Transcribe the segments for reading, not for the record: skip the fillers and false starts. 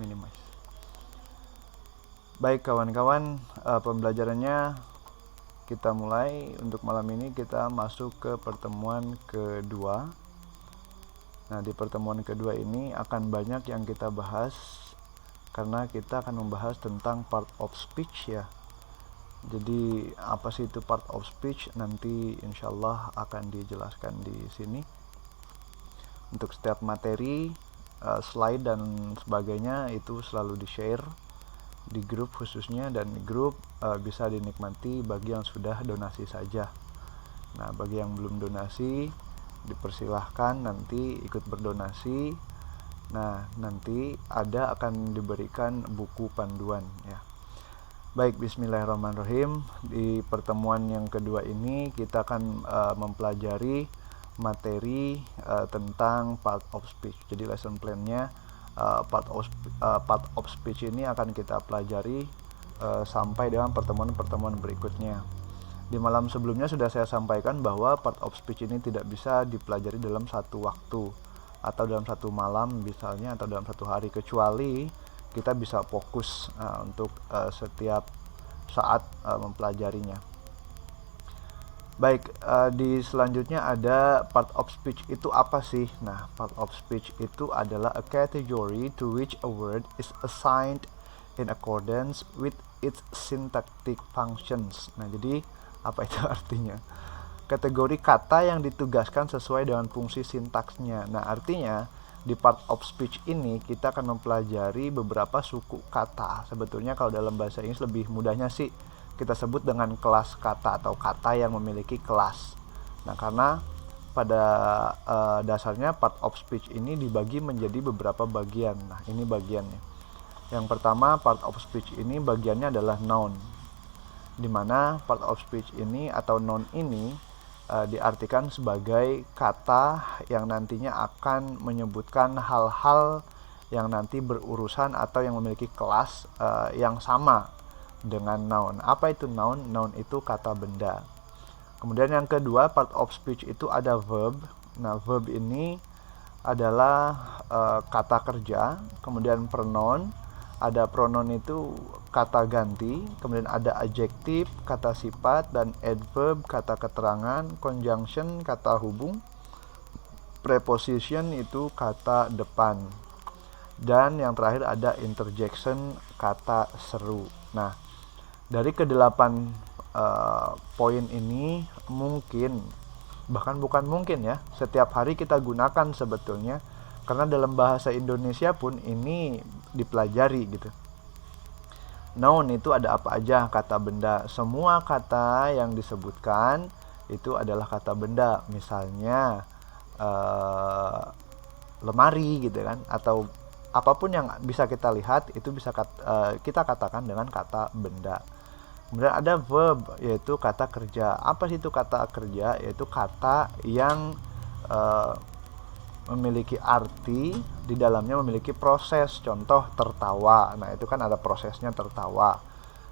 minimize. Baik kawan-kawan, pembelajarannya kita mulai. Untuk malam ini kita masuk ke pertemuan kedua. Nah, di pertemuan kedua ini akan banyak yang kita bahas karena kita akan membahas tentang part of speech ya. Jadi apa sih itu part of speech? Nanti insyaallah akan dijelaskan di sini. Untuk setiap materi, slide dan sebagainya itu selalu di-share di grup khususnya, dan grup bisa dinikmati bagi yang sudah donasi saja. Nah, bagi yang belum donasi dipersilahkan nanti ikut berdonasi. Nah, nanti akan diberikan buku panduan ya. Baik, bismillahirrahmanirrahim. Di pertemuan yang kedua ini kita akan mempelajari materi tentang part of speech. Jadi lesson plan-nya part of speech ini akan kita pelajari sampai dengan pertemuan-pertemuan berikutnya. Di malam sebelumnya sudah saya sampaikan bahwa part of speech ini tidak bisa dipelajari dalam satu waktu atau dalam satu malam misalnya, atau dalam satu hari, kecuali kita bisa fokus untuk setiap saat mempelajarinya. Baik, di selanjutnya ada part of speech itu apa sih? Nah, part of speech itu adalah a category to which a word is assigned in accordance with its syntactic functions. Nah, jadi apa itu artinya? Kategori kata yang ditugaskan sesuai dengan fungsi sintaksnya. Nah, artinya di part of speech ini kita akan mempelajari beberapa suku kata. Sebetulnya kalau dalam bahasa Inggris lebih mudahnya sih kita sebut dengan kelas kata atau kata yang memiliki kelas. Nah, karena pada dasarnya part of speech ini dibagi menjadi beberapa bagian. Nah, ini bagiannya. Yang pertama, part of speech ini bagiannya adalah noun, di mana part of speech ini atau noun ini diartikan sebagai kata yang nantinya akan menyebutkan hal-hal yang nanti berurusan atau yang memiliki kelas yang sama dengan noun. Apa itu noun? Noun itu kata benda. Kemudian yang kedua, part of speech itu ada verb. Nah, verb ini adalah kata kerja. Kemudian pronoun, ada pronoun itu kata ganti, kemudian ada adjektif, kata sifat, dan adverb, kata keterangan, conjunction, kata hubung, preposition itu kata depan, dan yang terakhir ada interjection, kata seru. Nah, dari kedelapan poin ini mungkin, bahkan bukan mungkin ya, setiap hari kita gunakan sebetulnya, karena dalam bahasa Indonesia pun ini dipelajari gitu. Noun itu ada apa aja? Kata benda. Semua kata yang disebutkan itu adalah kata benda. Misalnya lemari gitu kan, atau apapun yang bisa kita lihat itu bisa kita katakan dengan kata benda. Kemudian ada verb, yaitu kata kerja. Apa sih itu kata kerja? Yaitu kata yang memiliki arti, di dalamnya memiliki proses. Contoh tertawa. Nah, itu kan ada prosesnya tertawa.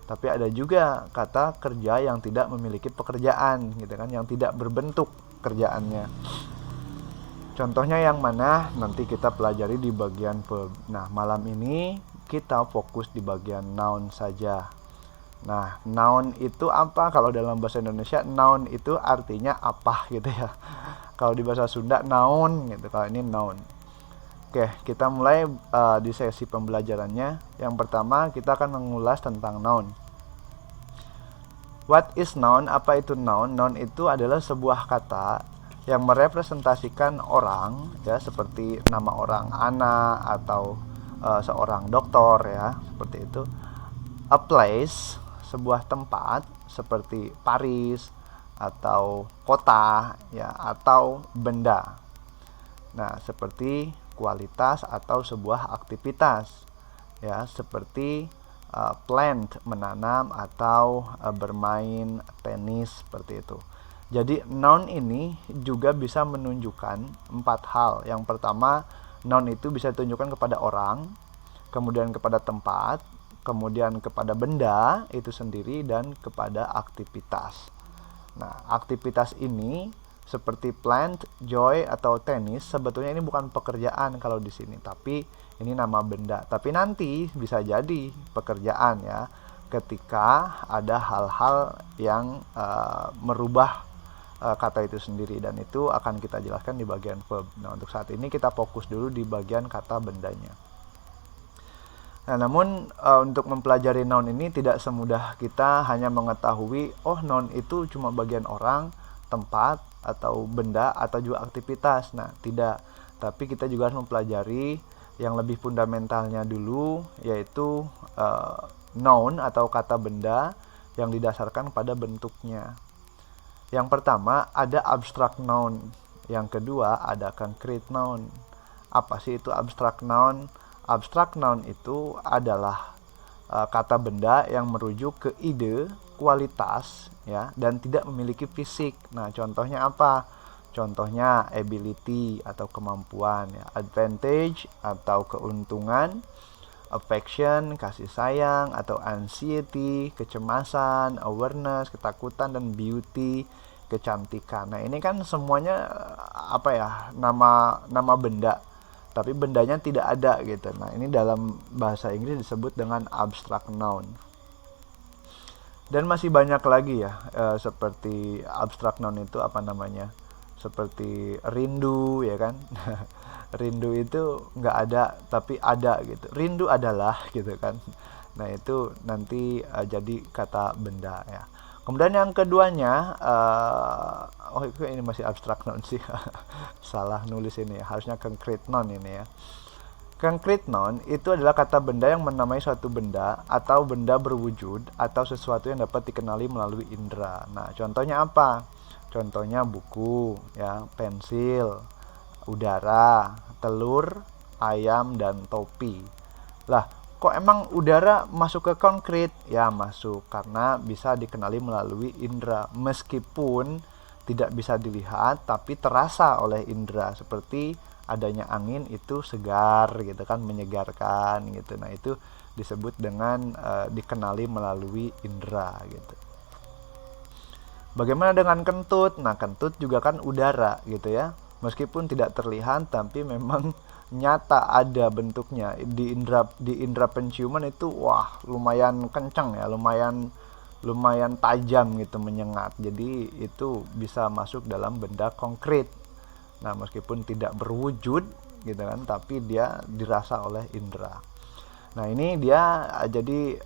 Tapi ada juga kata kerja yang tidak memiliki pekerjaan gitu kan, yang tidak berbentuk kerjaannya. Contohnya yang mana? Nanti kita pelajari di bagian verb. Nah, malam ini kita fokus di bagian noun saja. Nah, noun itu apa? Kalau dalam bahasa Indonesia, noun itu artinya apa gitu ya. Kalau di bahasa Sunda, noun gitu. Kalau ini noun. Oke, kita mulai di sesi pembelajarannya. Yang pertama, kita akan mengulas tentang noun. What is noun? Apa itu noun? Noun itu adalah sebuah kata yang merepresentasikan orang, ya, seperti nama orang Ana atau seorang dokter, ya, seperti itu. A place, sebuah tempat seperti Paris atau kota, ya, atau benda. Nah, seperti kualitas atau sebuah aktivitas, ya, seperti plant, menanam, atau bermain tenis, seperti itu. Jadi noun ini juga bisa menunjukkan 4 hal. Yang pertama, noun itu bisa ditunjukkan kepada orang, kemudian kepada tempat, kemudian kepada benda itu sendiri, dan kepada aktivitas. Nah, aktivitas ini seperti plant, joy, atau tenis, sebetulnya ini bukan pekerjaan kalau di sini, tapi Ini nama benda. Tapi nanti bisa jadi pekerjaan ya, ketika ada hal-hal yang merubah kata itu sendiri, dan itu akan kita jelaskan di bagian verb. Nah, untuk saat ini kita fokus dulu di bagian kata bendanya. Nah, namun untuk mempelajari noun ini tidak semudah kita hanya mengetahui noun itu cuma bagian orang, tempat, atau benda, atau juga aktivitas. Nah, tidak. Tapi kita juga harus mempelajari yang lebih fundamentalnya dulu, yaitu noun atau kata benda yang didasarkan pada bentuknya. Yang pertama ada abstract noun, yang kedua ada concrete noun. Apa sih itu abstract noun? Abstract noun itu adalah kata benda yang merujuk ke ide, kualitas ya, dan tidak memiliki fisik. Nah, contohnya apa? Contohnya ability atau kemampuan ya, advantage atau keuntungan, affection kasih sayang, atau anxiety kecemasan, awareness ketakutan, dan beauty kecantikan. Nah, ini kan semuanya nama benda, tapi bendanya tidak ada gitu. Nah, ini dalam bahasa Inggris disebut dengan abstract noun. Dan masih banyak lagi ya, seperti abstract noun itu seperti rindu ya kan. Rindu itu nggak ada tapi ada gitu, rindu adalah gitu kan. Nah, itu nanti jadi kata benda ya. Kemudian yang keduanya ini masih abstrak noun sih. Salah nulis ini ya, harusnya concrete noun ini ya. Concrete noun itu adalah kata benda yang menamai suatu benda atau benda berwujud atau sesuatu yang dapat dikenali melalui indera. Nah, contohnya apa? Contohnya buku ya, pensil, udara, telur, ayam, dan topi. Lah, kok emang udara masuk ke konkret? Ya, masuk karena bisa dikenali melalui indera, meskipun tidak bisa dilihat tapi terasa oleh indera, seperti adanya angin itu segar gitu kan, menyegarkan gitu. Nah, itu disebut dengan dikenali melalui indera gitu. Bagaimana dengan kentut? Nah, kentut juga kan udara gitu ya. Meskipun tidak terlihat tapi memang nyata ada bentuknya. Di indera penciuman itu lumayan kencang ya, lumayan tajam gitu, menyengat. Jadi itu bisa masuk dalam benda konkret. Nah, meskipun tidak berwujud gitu kan, tapi dia dirasa oleh indera. Nah, ini dia jadi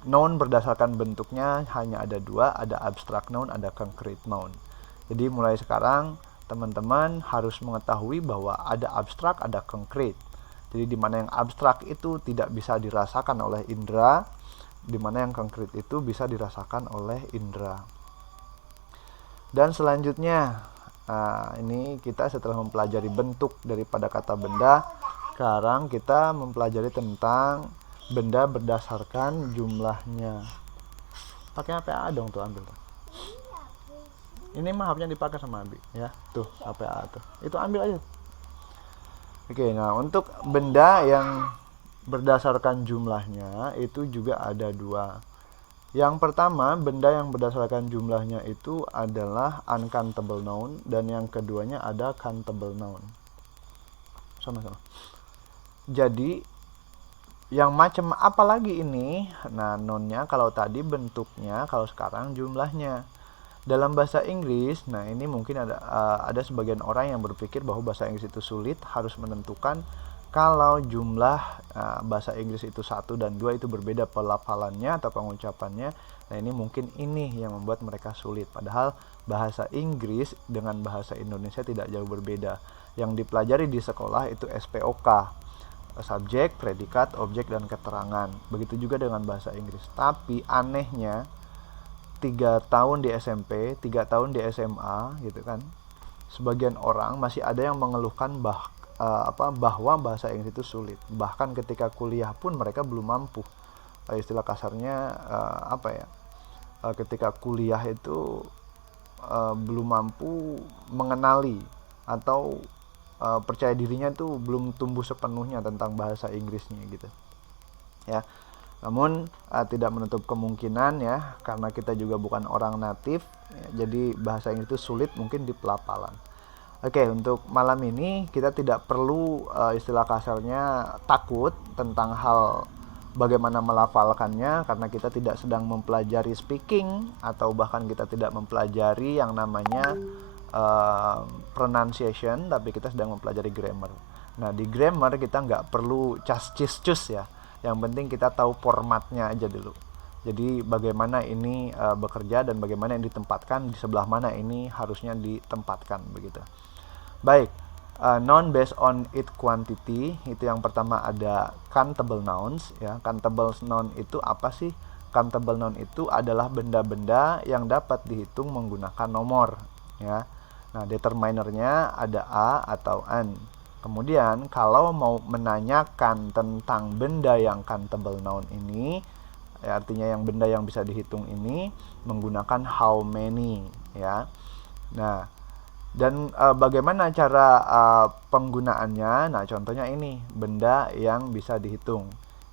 noun berdasarkan bentuknya hanya ada dua, ada abstract noun, ada concrete noun. Jadi mulai sekarang teman-teman harus mengetahui bahwa ada abstrak, ada konkret. Jadi di mana yang abstrak itu tidak bisa dirasakan oleh indera, di mana yang konkret itu bisa dirasakan oleh indera. Dan selanjutnya, ini kita setelah mempelajari bentuk daripada kata benda, sekarang kita mempelajari tentang benda berdasarkan jumlahnya. Pakai HPA dong tuh, ambil tuh. Ini mah HP-nya dipakai sama Abi ya, tuh HPA tuh, itu ambil aja. Oke, nah untuk benda yang berdasarkan jumlahnya itu juga ada dua. Yang pertama, benda yang berdasarkan jumlahnya itu adalah uncountable noun, dan yang keduanya ada countable noun. Sama-sama. Jadi yang macam apa lagi ini? Nah, nounnya kalau tadi bentuknya, kalau sekarang jumlahnya. Dalam bahasa Inggris, nah ini mungkin ada sebagian orang yang berpikir bahwa bahasa Inggris itu sulit, harus menentukan kalau jumlah bahasa Inggris itu 1 dan 2 itu berbeda pelafalannya atau pengucapannya. Nah, ini mungkin ini yang membuat mereka sulit. Padahal bahasa Inggris dengan bahasa Indonesia tidak jauh berbeda. Yang dipelajari di sekolah itu SPOK, subjek, predikat, objek, dan keterangan. Begitu juga dengan bahasa Inggris. Tapi anehnya 3 tahun di SMP, 3 tahun di SMA gitu kan, sebagian orang masih ada yang mengeluhkan bahwa bahasa Inggris itu sulit. Bahkan ketika kuliah pun mereka belum mampu. Istilah kasarnya ketika kuliah itu belum mampu mengenali atau percaya dirinya itu belum tumbuh sepenuhnya tentang bahasa Inggrisnya gitu. Ya. Namun tidak menutup kemungkinan ya, karena kita juga bukan orang natif ya, jadi bahasa Inggris itu sulit mungkin di pelafalan. Oke, untuk malam ini kita tidak perlu istilah kasarnya takut tentang hal bagaimana melafalkannya, karena kita tidak sedang mempelajari speaking atau bahkan kita tidak mempelajari yang namanya pronunciation, tapi kita sedang mempelajari grammar. Nah, di grammar kita nggak perlu cus ya. Yang penting kita tahu formatnya aja dulu. Jadi bagaimana ini bekerja dan bagaimana ini ditempatkan, di sebelah mana ini harusnya ditempatkan begitu. Baik, noun based on its quantity, itu yang pertama ada countable nouns ya. Countable noun itu apa sih? Countable noun itu adalah benda-benda yang dapat dihitung menggunakan nomor ya. Nah, determinernya ada a atau an. Kemudian kalau mau menanyakan tentang benda yang countable noun ini, ya, artinya yang benda yang bisa dihitung ini menggunakan how many ya. Nah, dan bagaimana cara penggunaannya? Nah, contohnya ini benda yang bisa dihitung.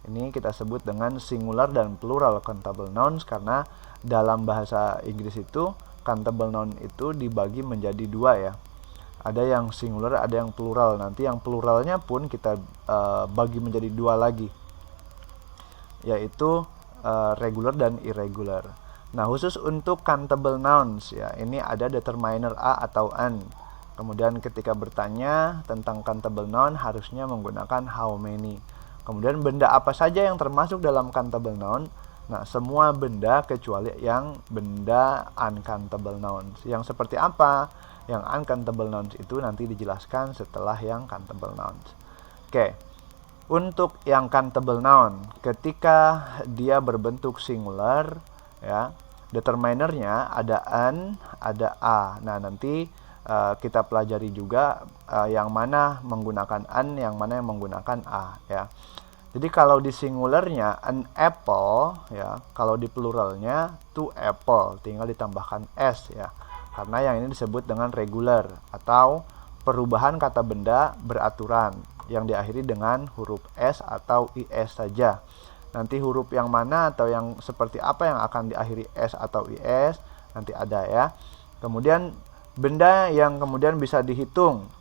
Ini kita sebut dengan singular dan plural countable nouns, karena dalam bahasa Inggris itu countable noun itu dibagi menjadi dua ya. Ada yang singular, ada yang plural. Nanti yang pluralnya pun kita bagi menjadi dua lagi, yaitu regular dan irregular. Nah, khusus untuk countable nouns ya, ini ada determiner a atau an. Kemudian ketika bertanya tentang countable noun harusnya menggunakan how many. Kemudian benda apa saja yang termasuk dalam countable noun? Nah, semua benda kecuali yang benda uncountable nouns. Yang seperti apa? Yang uncountable nouns itu nanti dijelaskan setelah yang countable nouns. Oke. Untuk yang countable noun, ketika dia berbentuk singular ya, determinernya ada an, ada a. Nah, nanti kita pelajari juga yang mana menggunakan an, yang mana yang menggunakan a ya. Jadi kalau di singularnya an apple ya, kalau di pluralnya two apple, tinggal ditambahkan s ya. Karena yang ini disebut dengan regular atau perubahan kata benda beraturan yang diakhiri dengan huruf S atau IS saja. Nanti huruf yang mana atau yang seperti apa yang akan diakhiri S atau IS nanti ada ya. Kemudian benda yang kemudian bisa dihitung,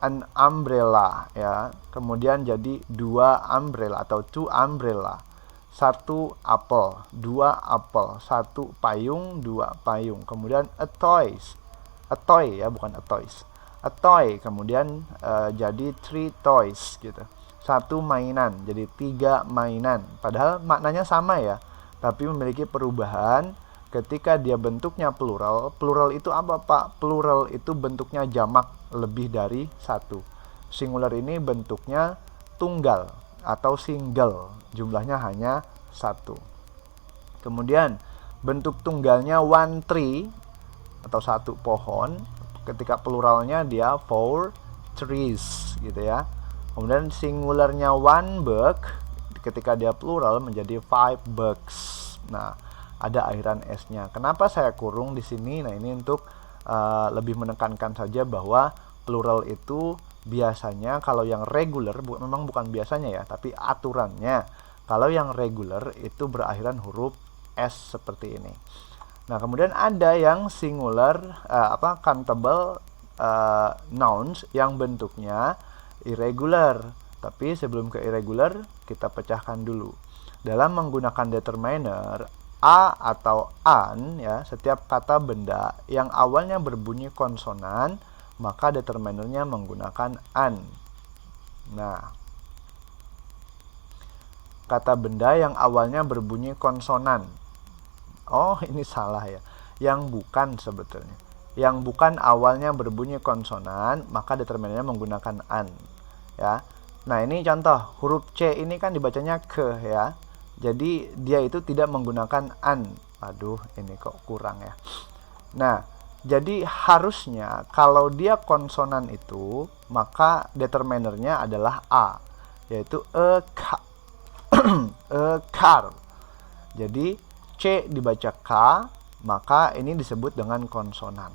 an umbrella ya. Kemudian jadi dua umbrella atau two umbrella. Satu apel, dua apel, satu payung, dua payung. Kemudian a toy ya, bukan a toys. A toy, kemudian jadi three toys gitu. Satu mainan, jadi tiga mainan. Padahal maknanya sama ya, tapi memiliki perubahan ketika dia bentuknya plural. Plural itu apa Pak? Plural itu bentuknya jamak lebih dari satu. Singular ini bentuknya tunggal atau single, jumlahnya hanya satu. Kemudian bentuk tunggalnya one tree atau satu pohon. Ketika pluralnya dia four trees gitu ya. Kemudian singularnya one book, ketika dia plural menjadi five books. Nah, ada akhiran s-nya. Kenapa saya kurung di sini? Nah, ini untuk lebih menekankan saja bahwa plural itu biasanya kalau yang regular, memang bukan biasanya ya, tapi aturannya kalau yang regular itu berakhiran huruf s seperti ini. Nah, kemudian ada yang singular countable nouns yang bentuknya irregular. Tapi sebelum ke irregular, kita pecahkan dulu. Dalam menggunakan determiner a atau an ya, setiap kata benda yang awalnya berbunyi konsonan, maka determinernya menggunakan an. Nah, kata benda yang awalnya berbunyi konsonan. Oh, ini salah ya. Yang bukan sebetulnya. Yang bukan awalnya berbunyi konsonan, maka determinernya menggunakan an. Ya. Nah, ini contoh. Huruf C ini kan dibacanya ke ya. Jadi dia itu tidak menggunakan an. Aduh, ini kok kurang ya. Nah, jadi harusnya kalau dia konsonan itu, maka determinernya adalah a, yaitu a car. Jadi C dibaca K, maka ini disebut dengan konsonan.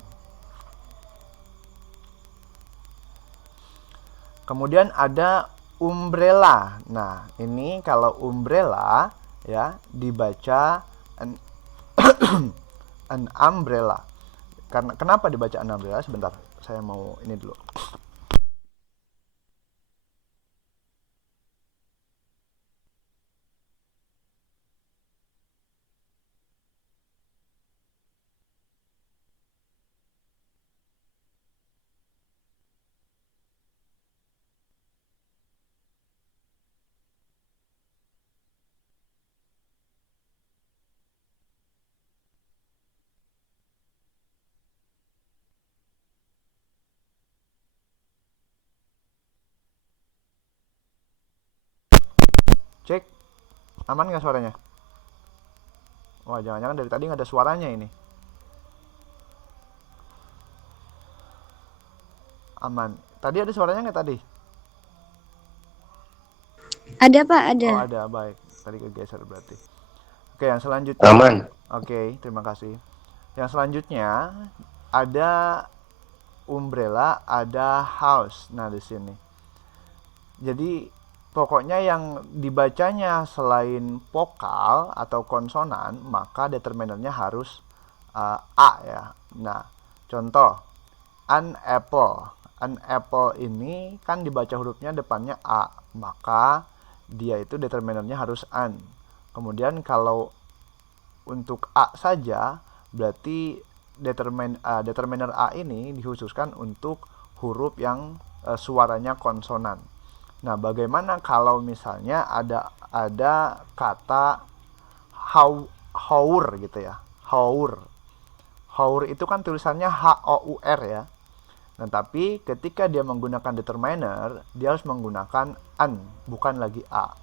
Kemudian ada umbrella. Nah, ini kalau umbrella ya dibaca an umbrella. Karena kenapa dibaca an umbrella? Sebentar, saya mau ini dulu. Cek, aman nggak suaranya? Wah, jangan-jangan dari tadi nggak ada suaranya ini. Aman. Tadi ada suaranya nggak tadi? Ada Pak, ada. Oh, ada, baik. Tadi kegeser berarti. Oke, yang selanjutnya. Aman. Oke, terima kasih. Yang selanjutnya ada umbrella, ada house. Nah, di sini. Jadi pokoknya yang dibacanya selain vokal atau konsonan, maka determinernya harus A ya. Nah, contoh an apple. An apple ini kan dibaca hurufnya depannya A, maka dia itu determinernya harus an. Kemudian kalau untuk A saja, berarti determiner A ini dikhususkan untuk huruf yang suaranya konsonan. Nah, bagaimana kalau misalnya ada kata haur gitu ya. Haur. Haur itu kan tulisannya H-O-U-R ya. Nah, tapi ketika dia menggunakan determiner, dia harus menggunakan an, bukan lagi a.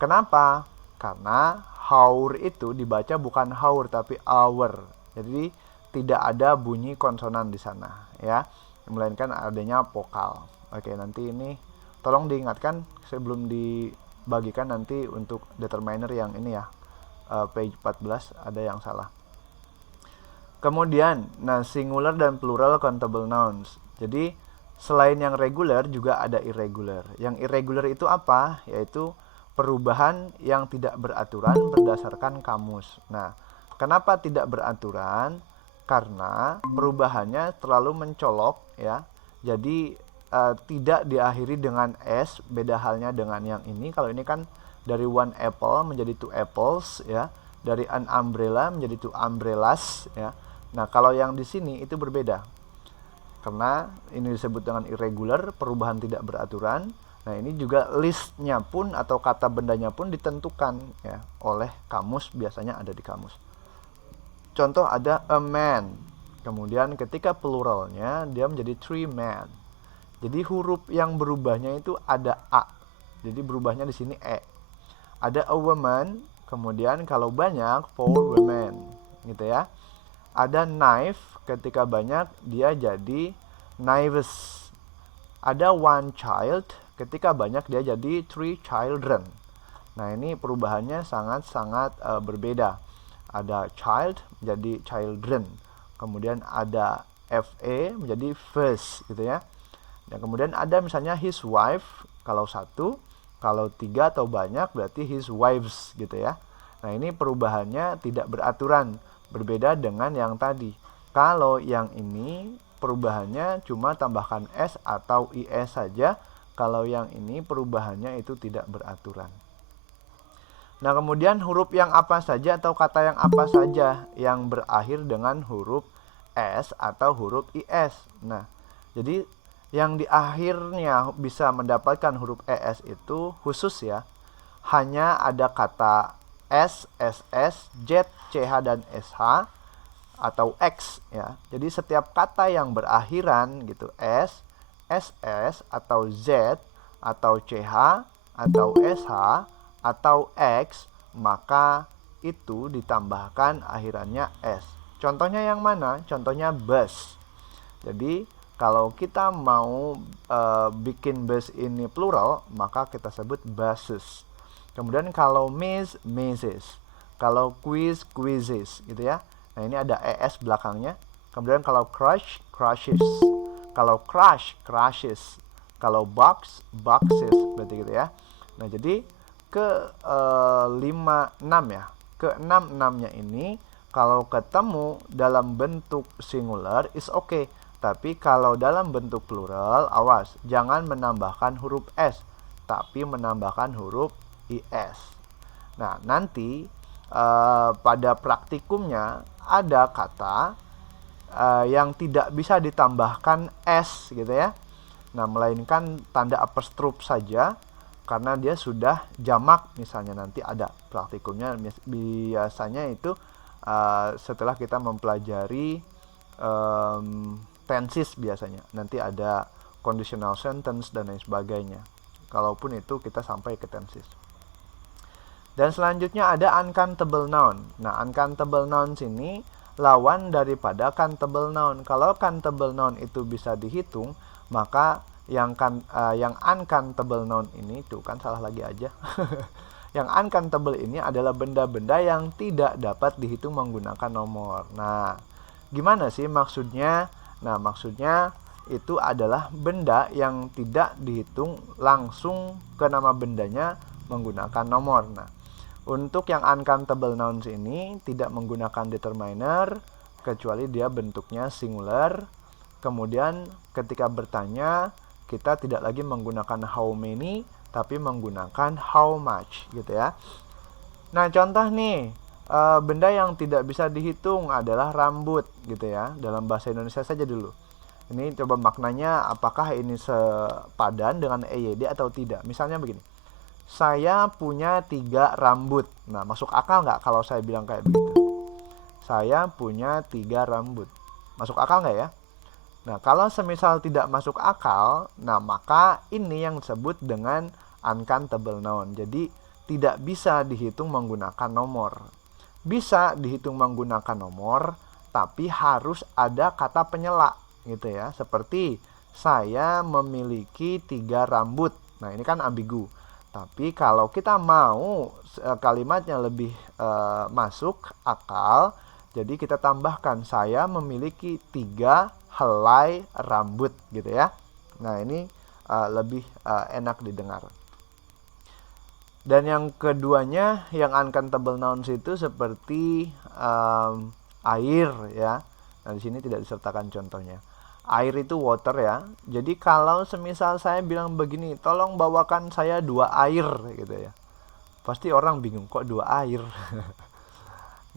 Kenapa? Karena haur itu dibaca bukan haur tapi our. Jadi tidak ada bunyi konsonan di sana ya, melainkan adanya vokal. Oke, nanti ini tolong diingatkan sebelum dibagikan nanti untuk determiner yang ini ya, page 14 ada yang salah. Kemudian, nah singular dan plural countable nouns. Jadi selain yang regular juga ada irregular. Yang irregular itu apa? Yaitu perubahan yang tidak beraturan berdasarkan kamus. Nah, kenapa tidak beraturan? Karena perubahannya terlalu mencolok ya. Jadi tidak diakhiri dengan s, beda halnya dengan yang ini. Kalau ini kan dari one apple menjadi two apples ya, dari an umbrella menjadi two umbrellas ya. Nah, kalau yang di sini itu berbeda. Karena ini disebut dengan irregular, perubahan tidak beraturan. Nah, ini juga listnya pun atau kata bendanya pun ditentukan ya oleh kamus, biasanya ada di kamus. Contoh ada a man. Kemudian ketika pluralnya dia menjadi three men. Jadi huruf yang berubahnya itu ada a. Jadi berubahnya di sini e. Ada a woman, kemudian kalau banyak four women gitu ya. Ada knife, ketika banyak dia jadi knives. Ada one child, ketika banyak dia jadi three children. Nah, ini perubahannya sangat-sangat berbeda. Ada child menjadi children. Kemudian ada FA menjadi first gitu ya. Dan kemudian ada misalnya his wife, kalau satu, kalau tiga atau banyak berarti his wives gitu ya. Nah, ini perubahannya tidak beraturan. Berbeda dengan yang tadi. Kalau yang ini perubahannya cuma tambahkan S atau IS saja. Kalau yang ini perubahannya itu tidak beraturan. Nah, kemudian huruf yang apa saja atau kata yang apa saja yang berakhir dengan huruf S atau huruf IS. Nah, jadi yang di akhirnya bisa mendapatkan huruf ES itu khusus ya. Hanya ada kata S, SS, Z, CH, dan SH atau X ya. Jadi setiap kata yang berakhiran gitu S, SS atau Z atau CH atau SH atau X, maka itu ditambahkan akhirannya S. Contohnya yang mana? Contohnya bus. Jadi kalau kita mau bikin bus ini plural, maka kita sebut buses. Kemudian kalau miss, misses. Kalau quiz, quizzes gitu ya. Nah, ini ada ES belakangnya. Kemudian kalau crush, crushes. Kalau crush, crushes. Kalau box, boxes berarti gitu ya. Nah, jadi ke 5-6 ya. Ke 6-6-nya ini kalau ketemu dalam bentuk singular is okay. Tapi kalau dalam bentuk plural, awas, jangan menambahkan huruf S, tapi menambahkan huruf IS. Nah, nanti pada praktikumnya ada kata yang tidak bisa ditambahkan S gitu ya. Nah, melainkan tanda apostrophe saja karena dia sudah jamak, misalnya nanti ada praktikumnya biasanya itu setelah kita mempelajari tenses biasanya. Nanti ada conditional sentence dan lain sebagainya. Kalaupun itu kita sampai ke tenses. Dan selanjutnya ada uncountable noun. Nah, uncountable noun sini lawan daripada countable noun. Kalau countable noun itu bisa dihitung, maka yang uncountable noun ini, tuh kan salah lagi aja. Yang uncountable ini adalah benda-benda yang tidak dapat dihitung menggunakan nomor. Nah, gimana sih maksudnya? Nah, maksudnya itu adalah benda yang tidak dihitung langsung ke nama bendanya menggunakan nomor. Nah, untuk yang uncountable nouns ini tidak menggunakan determiner kecuali dia bentuknya singular. Kemudian ketika bertanya, kita tidak lagi menggunakan how many tapi menggunakan how much gitu ya. Nah, contoh nih, benda yang tidak bisa dihitung adalah rambut gitu ya. Dalam bahasa Indonesia saja dulu. Ini coba maknanya apakah ini sepadan dengan EYD atau tidak. Misalnya begini, saya punya 3 rambut. Nah, masuk akal nggak kalau saya bilang kayak begitu? Saya punya 3 rambut. Masuk akal nggak ya? Nah, kalau semisal tidak masuk akal, nah maka ini yang disebut dengan uncountable noun. Jadi tidak bisa dihitung menggunakan nomor. Bisa dihitung menggunakan nomor, tapi harus ada kata penyela gitu ya. Seperti saya memiliki 3 rambut. Nah, ini kan ambigu. Tapi kalau kita mau kalimatnya lebih masuk akal, jadi kita tambahkan saya memiliki 3 helai rambut gitu ya. Nah, ini lebih enak didengar. Dan yang keduanya, yang uncountable nouns itu seperti air ya. Nah, di sini tidak disertakan contohnya. Air itu water ya. Jadi kalau semisal saya bilang begini, tolong bawakan saya 2 air gitu ya. Pasti orang bingung, kok 2 air?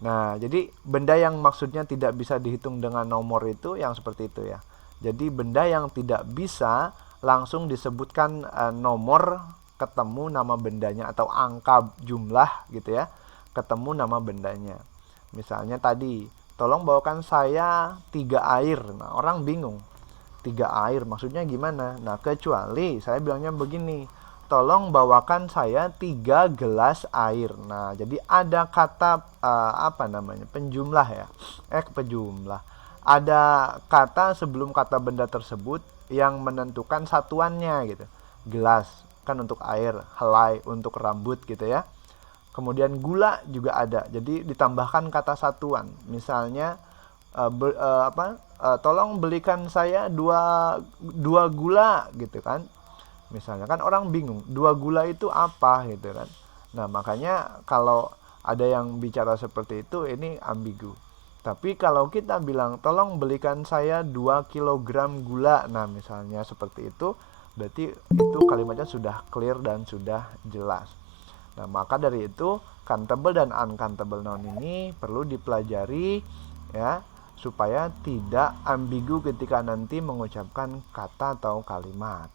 Nah, jadi benda yang maksudnya tidak bisa dihitung dengan nomor itu yang seperti itu ya. Jadi benda yang tidak bisa langsung disebutkan nomor ketemu nama bendanya atau angka jumlah gitu ya. Ketemu nama bendanya. Misalnya tadi, tolong bawakan saya 3 air. Nah, orang bingung. 3 air maksudnya gimana? Nah, kecuali saya bilangnya begini, tolong bawakan saya 3 gelas air. Nah, jadi ada kata penjumlah ya. Penjumlah. Ada kata sebelum kata benda tersebut yang menentukan satuannya gitu. Gelas kan untuk air, helai untuk rambut gitu ya. Kemudian gula juga ada. Jadi ditambahkan kata satuan. Misalnya tolong belikan saya dua gula gitu kan. Misalnya kan orang bingung, 2 gula itu apa gitu kan. Nah, makanya kalau ada yang bicara seperti itu ini ambigu. Tapi kalau kita bilang tolong belikan saya 2 kilogram gula. Nah, misalnya seperti itu, berarti itu kalimatnya sudah clear dan sudah jelas. Nah, maka dari itu countable dan uncountable noun ini perlu dipelajari ya, supaya tidak ambigu ketika nanti mengucapkan kata atau kalimat.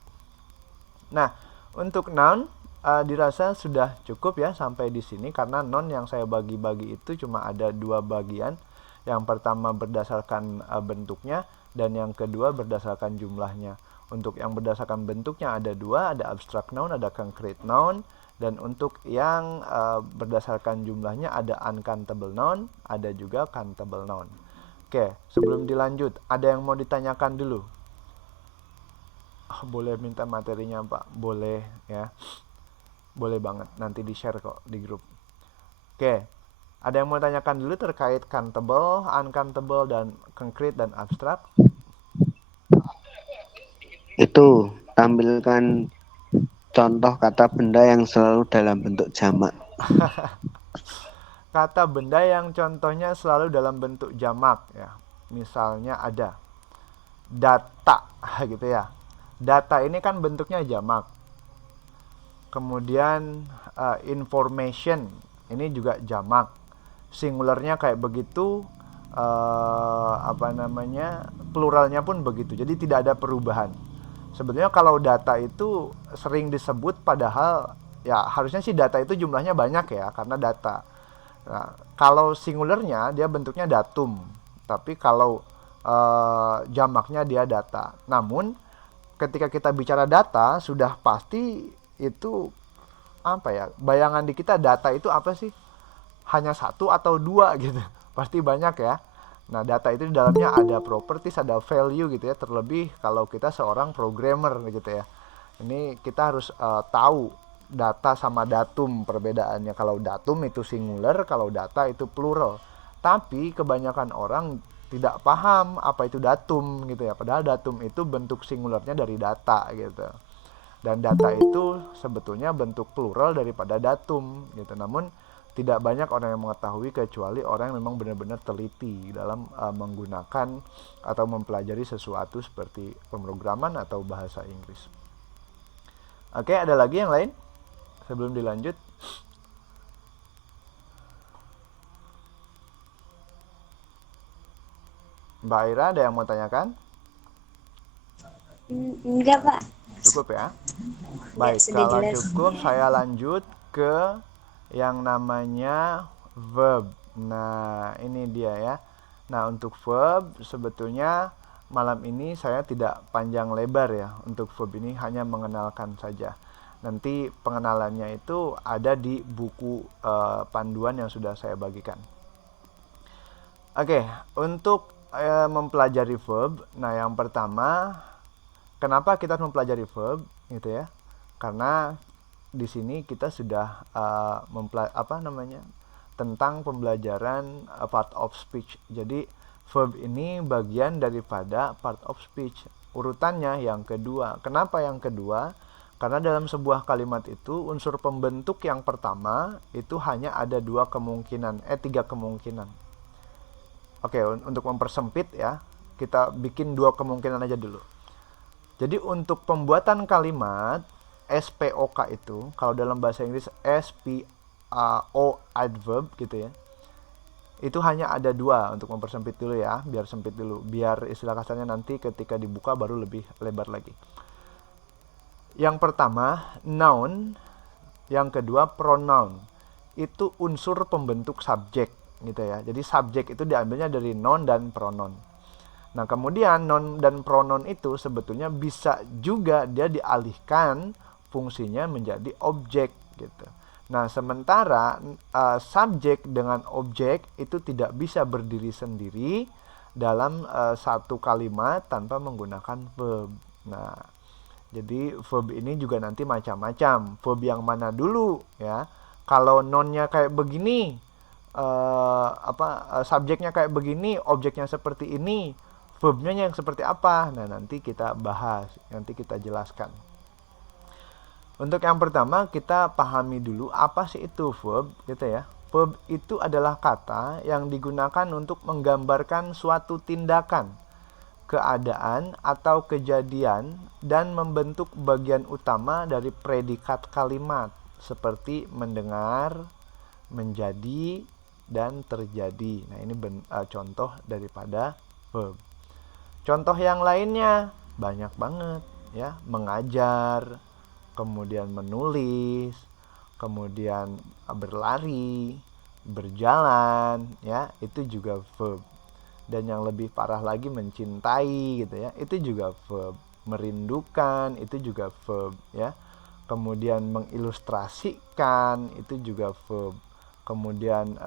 Nah, untuk noun dirasa sudah cukup ya sampai di sini karena noun yang saya bagi-bagi itu cuma ada 2 bagian. Yang pertama berdasarkan bentuknya dan yang kedua berdasarkan jumlahnya. Untuk yang berdasarkan bentuknya ada 2, ada abstract noun, ada concrete noun. Dan untuk yang berdasarkan jumlahnya ada uncountable noun, ada juga countable noun. Oke, sebelum dilanjut, ada yang mau ditanyakan dulu? Boleh minta materinya Pak? Boleh ya. Boleh banget, nanti di-share kok di grup. Oke, ada yang mau tanyakan dulu terkait countable, uncountable, dan concrete dan abstract? Itu, tampilkan contoh kata benda yang selalu dalam bentuk jamak. Kata benda yang contohnya selalu dalam bentuk jamak ya. Misalnya ada data gitu ya. Data ini kan bentuknya jamak. Kemudian information ini juga jamak. Singularnya kayak begitu, pluralnya pun begitu. Jadi tidak ada perubahan. Sebetulnya kalau data itu sering disebut, padahal ya harusnya sih data itu jumlahnya banyak ya, karena data. Nah, kalau singularnya dia bentuknya datum, tapi kalau jamaknya dia data. Namun ketika kita bicara data, sudah pasti itu apa ya, bayangan di kita data itu apa sih, hanya satu atau dua gitu. Pasti banyak ya. Nah, data itu di dalamnya ada properties, ada value gitu ya, terlebih kalau kita seorang programmer gitu ya. Ini kita harus tahu data sama datum perbedaannya. Kalau datum itu singular, kalau data itu plural. Tapi kebanyakan orang tidak paham apa itu datum gitu ya. Padahal datum itu bentuk singularnya dari data gitu. Dan data itu sebetulnya bentuk plural daripada datum gitu. Namun tidak banyak orang yang mengetahui kecuali orang yang memang benar-benar teliti dalam menggunakan atau mempelajari sesuatu seperti pemrograman atau bahasa Inggris. Oke, ada lagi yang lain sebelum dilanjut? Mbak Aira, ada yang mau tanyakan? Enggak, Pak. Cukup ya? Ya, Baik, sudah kalau jelas. cukup saya lanjut ke yang namanya verb. Nah, ini dia ya. Nah, untuk verb sebetulnya malam ini saya tidak panjang lebar ya. Untuk verb ini hanya mengenalkan saja. Nanti pengenalannya itu ada di buku panduan yang sudah saya bagikan. Oke, untuk mempelajari verb, nah yang pertama, kenapa kita harus mempelajari verb gitu ya? Karena di sini kita sudah tentang pembelajaran part of speech. Jadi verb ini bagian daripada part of speech. Urutannya yang kedua. Kenapa yang kedua? Karena dalam sebuah kalimat itu unsur pembentuk yang pertama itu hanya ada tiga kemungkinan. Oke, untuk mempersempit ya, kita bikin dua kemungkinan aja dulu. Jadi untuk pembuatan kalimat SPOK itu, kalau dalam bahasa Inggris SPO adverb gitu ya, itu hanya ada dua. Untuk mempersempit dulu ya, biar sempit dulu, biar istilah kasarnya nanti ketika dibuka baru lebih lebar lagi. Yang pertama noun, yang kedua pronoun. Itu unsur pembentuk subjek gitu ya. Jadi subjek itu diambilnya dari noun dan pronoun. Nah, kemudian noun dan pronoun itu sebetulnya bisa juga dia dialihkan fungsinya menjadi objek gitu. Nah, sementara subjek dengan objek itu tidak bisa berdiri sendiri dalam satu kalimat tanpa menggunakan verb. Nah, jadi verb ini juga nanti macam-macam. Verb yang mana dulu ya? Kalau nounnya kayak begini, subjeknya kayak begini, objeknya seperti ini, verbnya yang seperti apa? Nah, nanti kita bahas, nanti kita jelaskan. Untuk yang pertama kita pahami dulu apa sih itu verb gitu ya. Verb itu adalah kata yang digunakan untuk menggambarkan suatu tindakan, keadaan atau kejadian dan membentuk bagian utama dari predikat kalimat seperti mendengar, menjadi, dan terjadi. Nah, ini contoh daripada verb. Contoh yang lainnya banyak banget ya, mengajar, kemudian menulis, kemudian berlari, berjalan ya, itu juga verb. Dan yang lebih parah lagi mencintai gitu ya, itu juga verb. Merindukan itu juga verb ya. Kemudian mengilustrasikan itu juga verb. Kemudian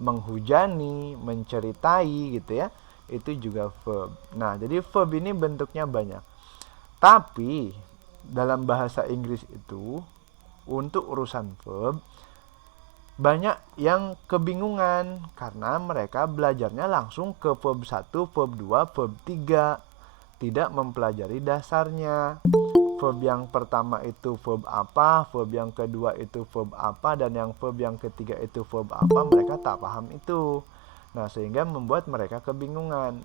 menghujani, menceritai gitu ya, itu juga verb. Nah, jadi verb ini bentuknya banyak. Tapi dalam bahasa Inggris itu untuk urusan verb banyak yang kebingungan karena mereka belajarnya langsung ke verb 1, verb 2, verb 3, tidak mempelajari dasarnya. Verb yang pertama itu verb apa, verb yang kedua itu verb apa, dan yang verb yang ketiga itu verb apa, mereka tak paham itu. Nah, sehingga membuat mereka kebingungan.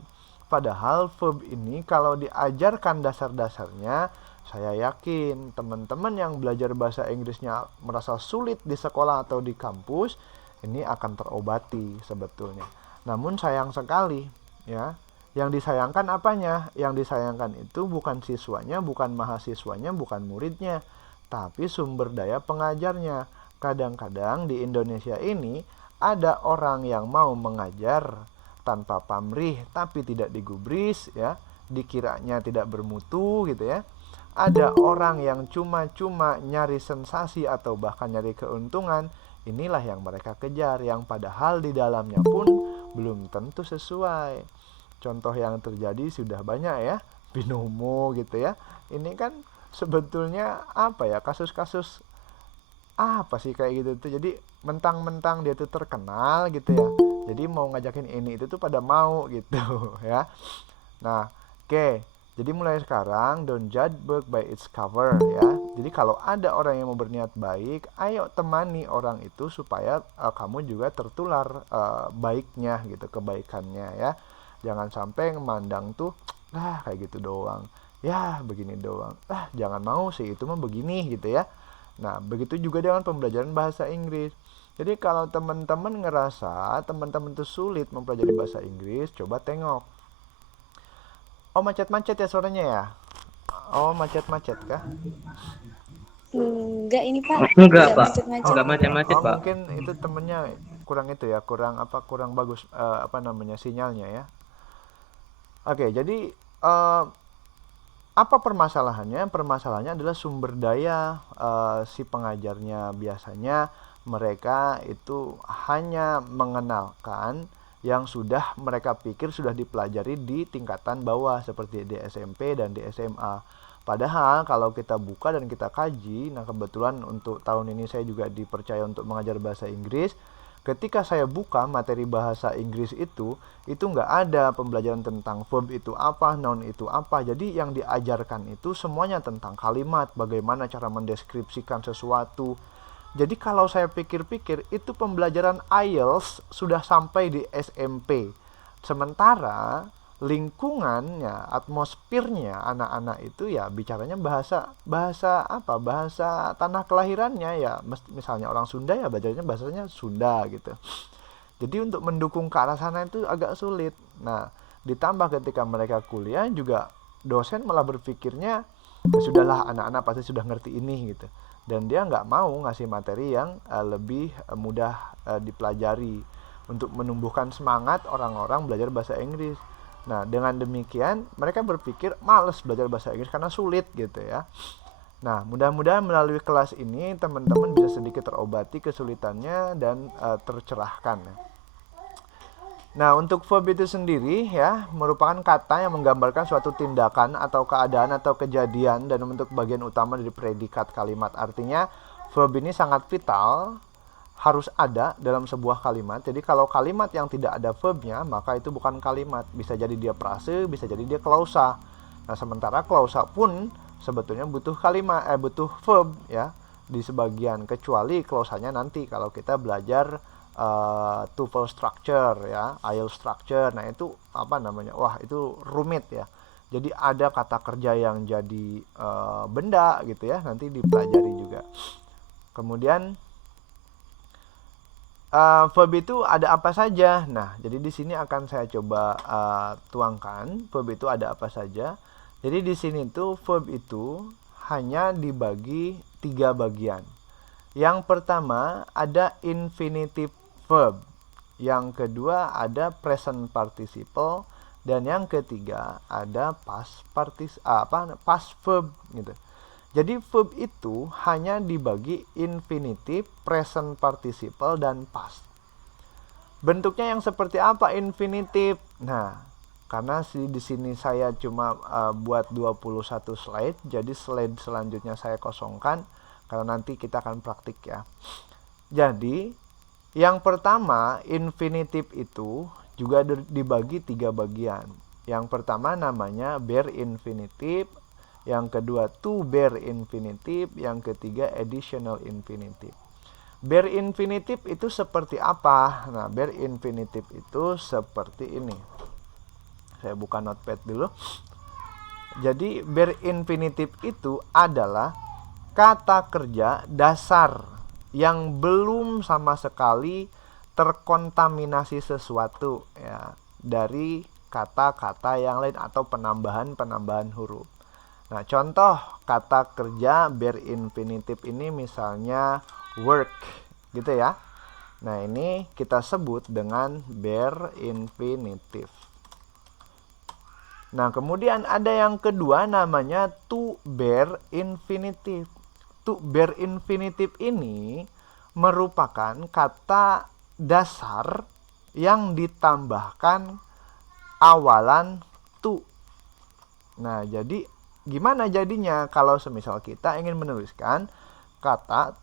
Padahal verb ini kalau diajarkan dasar-dasarnya, saya yakin teman-teman yang belajar bahasa Inggrisnya merasa sulit di sekolah atau di kampus, ini akan terobati sebetulnya. Namun sayang sekali, ya. Yang disayangkan apanya? Yang disayangkan itu bukan siswanya, bukan mahasiswanya, bukan muridnya, tapi sumber daya pengajarnya. Kadang-kadang di Indonesia ini ada orang yang mau mengajar tanpa pamrih tapi tidak digubris, ya, dikiranya tidak bermutu gitu ya. Ada orang yang cuma-cuma nyari sensasi atau bahkan nyari keuntungan, inilah yang mereka kejar, yang padahal di dalamnya pun belum tentu sesuai. Contoh yang terjadi sudah banyak ya, binomo gitu ya. Ini kan sebetulnya apa ya, kasus-kasus apa sih kayak gitu tuh. Jadi mentang-mentang dia tuh terkenal gitu ya, jadi mau ngajakin ini itu tuh pada mau gitu ya. Nah, oke. Jadi mulai sekarang don't judge book by its cover ya. Jadi kalau ada orang yang mau berniat baik, ayo temani orang itu supaya kamu juga tertular baiknya gitu, kebaikannya ya. Jangan sampai memandang tuh kayak gitu doang. Ya, begini doang. Jangan mau sih itu mah begini gitu ya. Nah, begitu juga dengan pembelajaran bahasa Inggris. Jadi kalau teman-teman ngerasa teman-teman itu sulit mempelajari bahasa Inggris, coba tengok. Oh, macet-macet ya suaranya ya? Oh, macet-macet kah? Enggak ini Pak, Enggak, enggak Pak. macet-macet. Enggak macam-macam, Pak. Mungkin itu temennya kurang itu ya, kurang bagus sinyalnya ya. Oke, jadi apa permasalahannya? Permasalahannya adalah sumber daya si pengajarnya. Biasanya mereka itu hanya mengenalkan yang sudah mereka pikir sudah dipelajari di tingkatan bawah seperti di SMP dan di SMA. Padahal kalau kita buka dan kita kaji, nah kebetulan untuk tahun ini saya juga dipercaya untuk mengajar bahasa Inggris. Ketika saya buka materi bahasa Inggris itu nggak ada pembelajaran tentang verb itu apa, noun itu apa. Jadi yang diajarkan itu semuanya tentang kalimat, bagaimana cara mendeskripsikan sesuatu. Jadi kalau saya pikir-pikir, itu pembelajaran IELTS sudah sampai di SMP. Sementara lingkungannya, atmosfernya anak-anak itu ya bicaranya bahasa tanah kelahirannya ya. Misalnya orang Sunda ya belajarnya bahasanya Sunda gitu. Jadi untuk mendukung ke arah sana itu agak sulit. Nah, ditambah ketika mereka kuliah juga dosen malah berpikirnya ya sudahlah, anak-anak pasti sudah ngerti ini gitu. Dan dia nggak mau ngasih materi yang lebih mudah dipelajari untuk menumbuhkan semangat orang-orang belajar bahasa Inggris. Nah, dengan demikian mereka berpikir males belajar bahasa Inggris karena sulit gitu ya. Nah, mudah-mudahan melalui kelas ini teman-teman bisa sedikit terobati kesulitannya dan tercerahkan. Nah, untuk verb itu sendiri ya merupakan kata yang menggambarkan suatu tindakan atau keadaan atau kejadian dan bentuk bagian utama dari predikat kalimat. Artinya verb ini sangat vital, harus ada dalam sebuah kalimat. Jadi kalau kalimat yang tidak ada verbnya, maka itu bukan kalimat. Bisa jadi dia frase, bisa jadi dia klausa. Nah, sementara klausa pun sebetulnya butuh butuh verb ya di sebagian, kecuali klausanya nanti kalau kita belajar tuple structure ya, IELTS structure. Nah, itu wah, itu rumit ya. Jadi ada kata kerja yang jadi benda gitu ya, nanti dipelajari juga. Kemudian verb itu ada apa saja? Nah, jadi di sini akan saya coba tuangkan verb itu ada apa saja. Jadi di sini tuh verb itu hanya dibagi 3 bagian. Yang pertama ada infinitive verb, yang kedua ada present participle, dan yang ketiga ada past verb gitu. Jadi verb itu hanya dibagi infinitive, present participle, dan past. Bentuknya yang seperti apa infinitive? Nah, karena di sini saya cuma buat 21 slide, jadi slide selanjutnya saya kosongkan karena nanti kita akan praktik ya. Jadi yang pertama, infinitive itu juga dibagi 3 bagian. Yang pertama namanya bare infinitive, yang kedua to bare infinitive, yang ketiga additional infinitive. Bare infinitive itu seperti apa? Nah, bare infinitive itu seperti ini. Saya buka notepad dulu. Jadi bare infinitive itu adalah kata kerja dasar yang belum sama sekali terkontaminasi sesuatu ya dari kata-kata yang lain atau penambahan huruf. Nah, contoh kata kerja bare infinitive ini misalnya work gitu ya. Nah, ini kita sebut dengan bare infinitive. Nah, kemudian ada yang kedua namanya to bare infinitive. To bare infinitive ini merupakan kata dasar yang ditambahkan awalan to. Nah, jadi gimana jadinya kalau semisal kita ingin menuliskan kata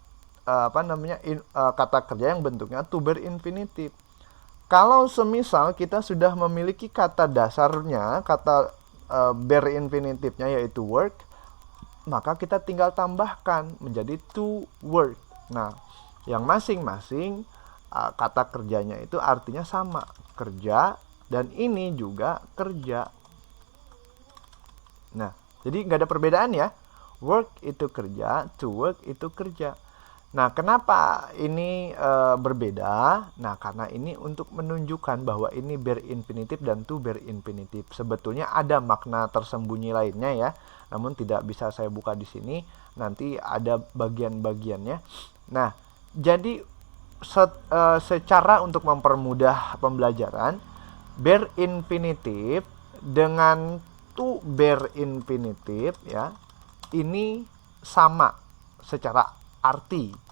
kata kerja yang bentuknya to bare infinitive. Kalau semisal kita sudah memiliki kata dasarnya, kata bare infinitive-nya yaitu work, maka kita tinggal tambahkan menjadi to work. Nah, yang masing-masing kata kerjanya itu artinya sama, kerja, dan ini juga kerja. Nah, jadi nggak ada perbedaan ya. Work itu kerja, to work itu kerja. Nah, kenapa ini berbeda? Nah, karena ini untuk menunjukkan bahwa ini bare infinitive dan to bare infinitive. Sebetulnya ada makna tersembunyi lainnya ya, namun tidak bisa saya buka di sini. Nanti ada bagian-bagiannya. Nah, jadi secara untuk mempermudah pembelajaran, bare infinitive dengan to bare infinitive ya, ini sama secara arti.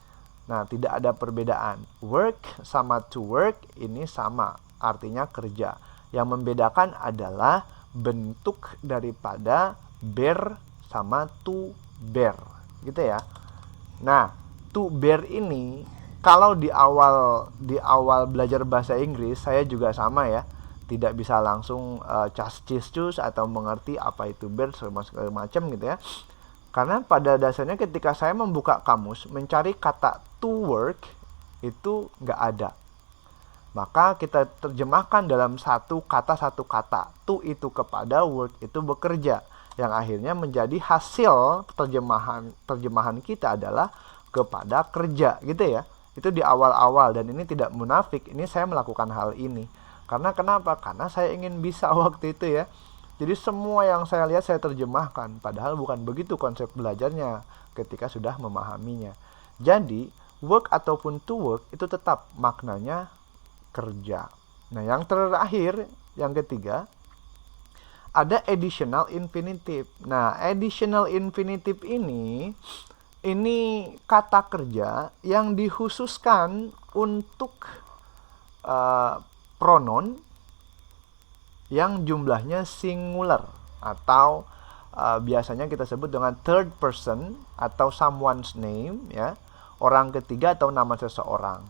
Nah, tidak ada perbedaan. Work sama to work ini sama, artinya kerja. Yang membedakan adalah bentuk daripada bear sama to bear, gitu ya. Nah, to bear ini kalau di awal belajar bahasa Inggris saya juga sama ya. Tidak bisa langsung cus atau mengerti apa itu bear segala macam gitu ya. Karena pada dasarnya ketika saya membuka kamus mencari kata to work itu nggak ada. Maka kita terjemahkan dalam satu kata. To itu kepada, work itu bekerja. Yang akhirnya menjadi hasil terjemahan kita adalah kepada kerja gitu ya. Itu di awal-awal dan ini tidak munafik. Ini saya melakukan hal ini. Karena kenapa? Karena saya ingin bisa waktu itu ya. Jadi semua yang saya lihat saya terjemahkan, padahal bukan begitu konsep belajarnya ketika sudah memahaminya. Jadi, work ataupun to work itu tetap maknanya kerja. Nah, yang terakhir, yang ketiga, ada additional infinitive. Nah, additional infinitive ini kata kerja yang dikhususkan untuk pronoun yang jumlahnya singular atau biasanya kita sebut dengan third person atau someone's name ya, orang ketiga atau nama seseorang.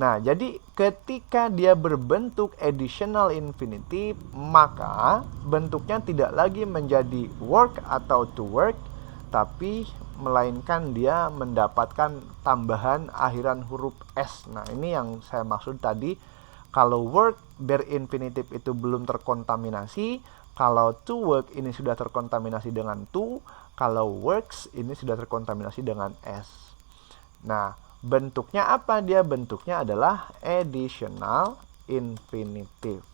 Nah, jadi ketika dia berbentuk additional infinitive, maka bentuknya tidak lagi menjadi work atau to work, tapi melainkan dia mendapatkan tambahan akhiran huruf S. Nah, ini yang saya maksud tadi. Kalau work bare infinitive itu belum terkontaminasi, kalau to work ini sudah terkontaminasi dengan to, kalau works ini sudah terkontaminasi dengan s. Nah, bentuknya apa dia? Bentuknya adalah additional infinitive.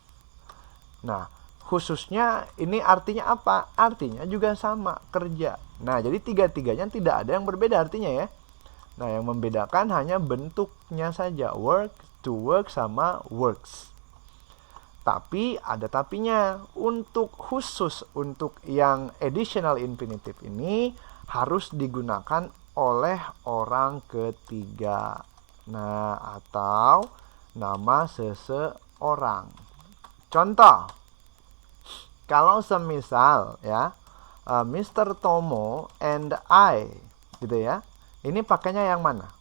Nah, khususnya ini artinya apa? Artinya juga sama, kerja. Nah, jadi tiga-tiganya tidak ada yang berbeda artinya ya. Nah, yang membedakan hanya bentuknya saja, work, to work sama works. Tapi ada tapinya. Khusus untuk yang additional infinitive ini harus digunakan oleh orang ketiga. Nah, atau nama seseorang. Contoh, kalau semisal ya Mr. Tomo and I gitu ya. Ini pakainya yang mana?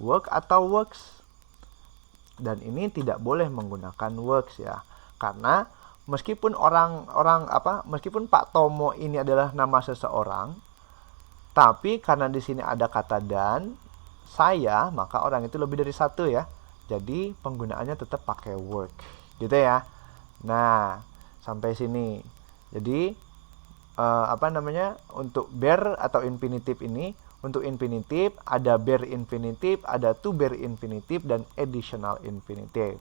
Work atau works? Dan ini tidak boleh menggunakan works ya. Karena meskipun meskipun Pak Tomo ini adalah nama seseorang, tapi karena di sini ada kata dan saya, maka orang itu lebih dari satu ya. Jadi penggunaannya tetap pakai work, gitu ya. Nah, Sampai sini. Jadi untuk bare atau infinitive ini, untuk infinitive ada bare infinitive, ada to bare infinitive, dan additional infinitive.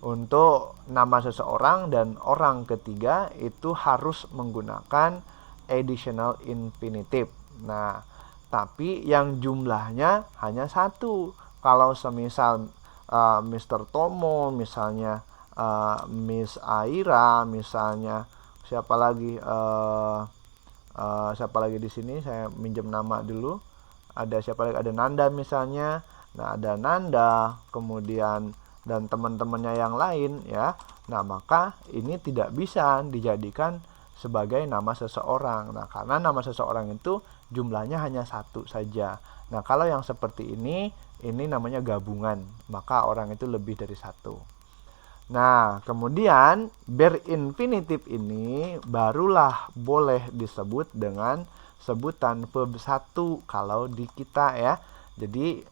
Untuk nama seseorang dan orang ketiga itu harus menggunakan additional infinitive. Nah, tapi yang jumlahnya hanya satu. Kalau semisal Mr. Tomo, misalnya Miss Aira, misalnya siapa lagi di sini, saya minjem nama dulu. Ada siapa lagi? Ada Nanda misalnya. Nah, ada Nanda, kemudian dan teman-temannya yang lain ya. Nah, maka ini tidak bisa dijadikan sebagai nama seseorang. Nah, karena nama seseorang itu jumlahnya hanya satu saja. Nah, kalau yang seperti ini namanya gabungan, maka orang itu lebih dari satu. Nah, kemudian bare infinitive ini barulah boleh disebut dengan sebutan verb 1 kalau di kita ya. Jadi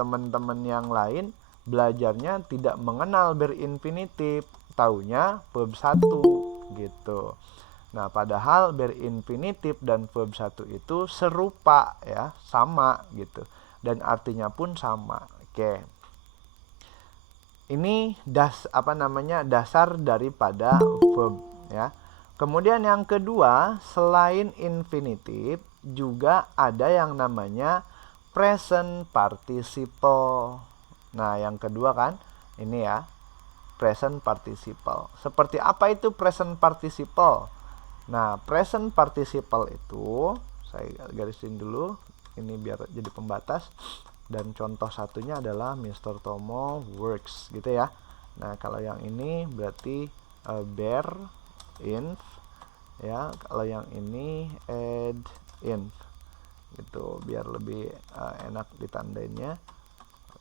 teman-teman yang lain belajarnya tidak mengenal bare infinitive, taunya verb 1 gitu. Nah, padahal bare infinitive dan verb 1 itu serupa ya, sama gitu. Dan artinya pun sama. Oke. Ini dasar daripada verb ya. Kemudian yang kedua, selain infinitive juga ada yang namanya present participle. Nah, yang kedua kan ini ya, present participle. Seperti apa itu present participle? Nah, present participle itu saya garisin dulu ini biar jadi pembatas. Dan contoh satunya adalah Mr. Tomo works gitu ya. Nah, kalau yang ini berarti bare inf ya. Kalau yang ini add inf gitu, biar lebih enak ditandainnya.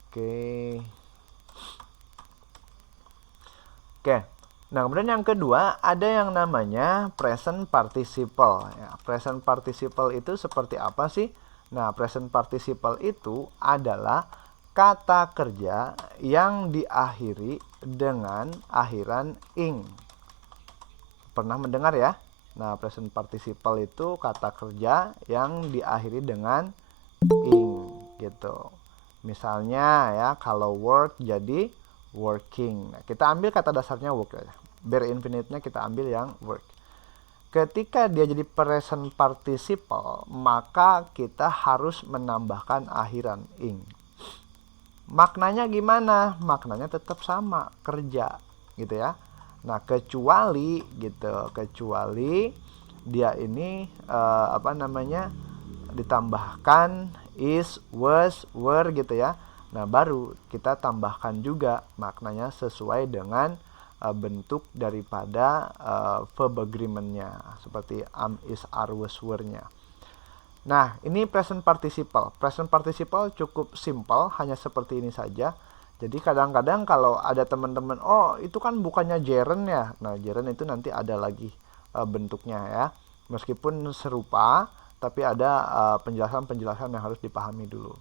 Oke. Nah, kemudian yang kedua ada yang namanya present participle ya. Present participle itu seperti apa sih? Nah, present participle itu adalah kata kerja yang diakhiri dengan akhiran ing. Pernah mendengar ya? Nah, present participle itu kata kerja yang diakhiri dengan ing gitu. Misalnya ya, kalau work jadi working. Nah, kita ambil kata dasarnya work ya. Bare infinite-nya kita ambil yang work. Ketika dia jadi present participle, maka kita harus menambahkan akhiran ing. Maknanya gimana? Maknanya tetap sama, kerja gitu ya. Nah, kecuali dia ini ditambahkan is, was, were gitu ya. Nah, baru kita tambahkan juga maknanya sesuai dengan bentuk daripada verb agreement-nya, seperti am, is, are, was, were-nya. Nah, ini present participle. Present participle cukup simple, hanya seperti ini saja. Jadi kadang-kadang kalau ada teman-teman, oh itu kan bukannya gerund ya. Nah, gerund itu nanti ada lagi bentuknya ya. Meskipun serupa, tapi ada penjelasan-penjelasan yang harus dipahami dulu.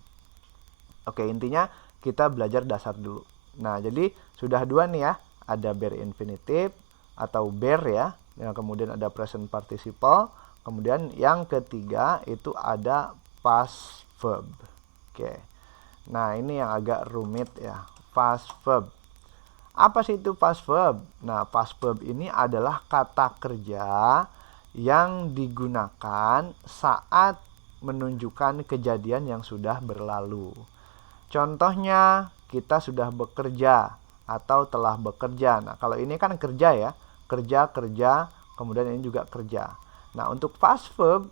Oke, intinya kita belajar dasar dulu. Nah, jadi sudah dua nih ya. Ada bare infinitive atau bare ya. Yang kemudian ada present participle. Kemudian yang ketiga itu ada past verb. Oke. Nah, ini yang agak rumit ya. Past verb. Apa sih itu past verb? Nah, past verb ini adalah kata kerja yang digunakan saat menunjukkan kejadian yang sudah berlalu. Contohnya, kita sudah bekerja atau telah bekerja. Nah, kalau ini kan kerja ya. Kerja, kemudian ini juga kerja. Nah, untuk past verb,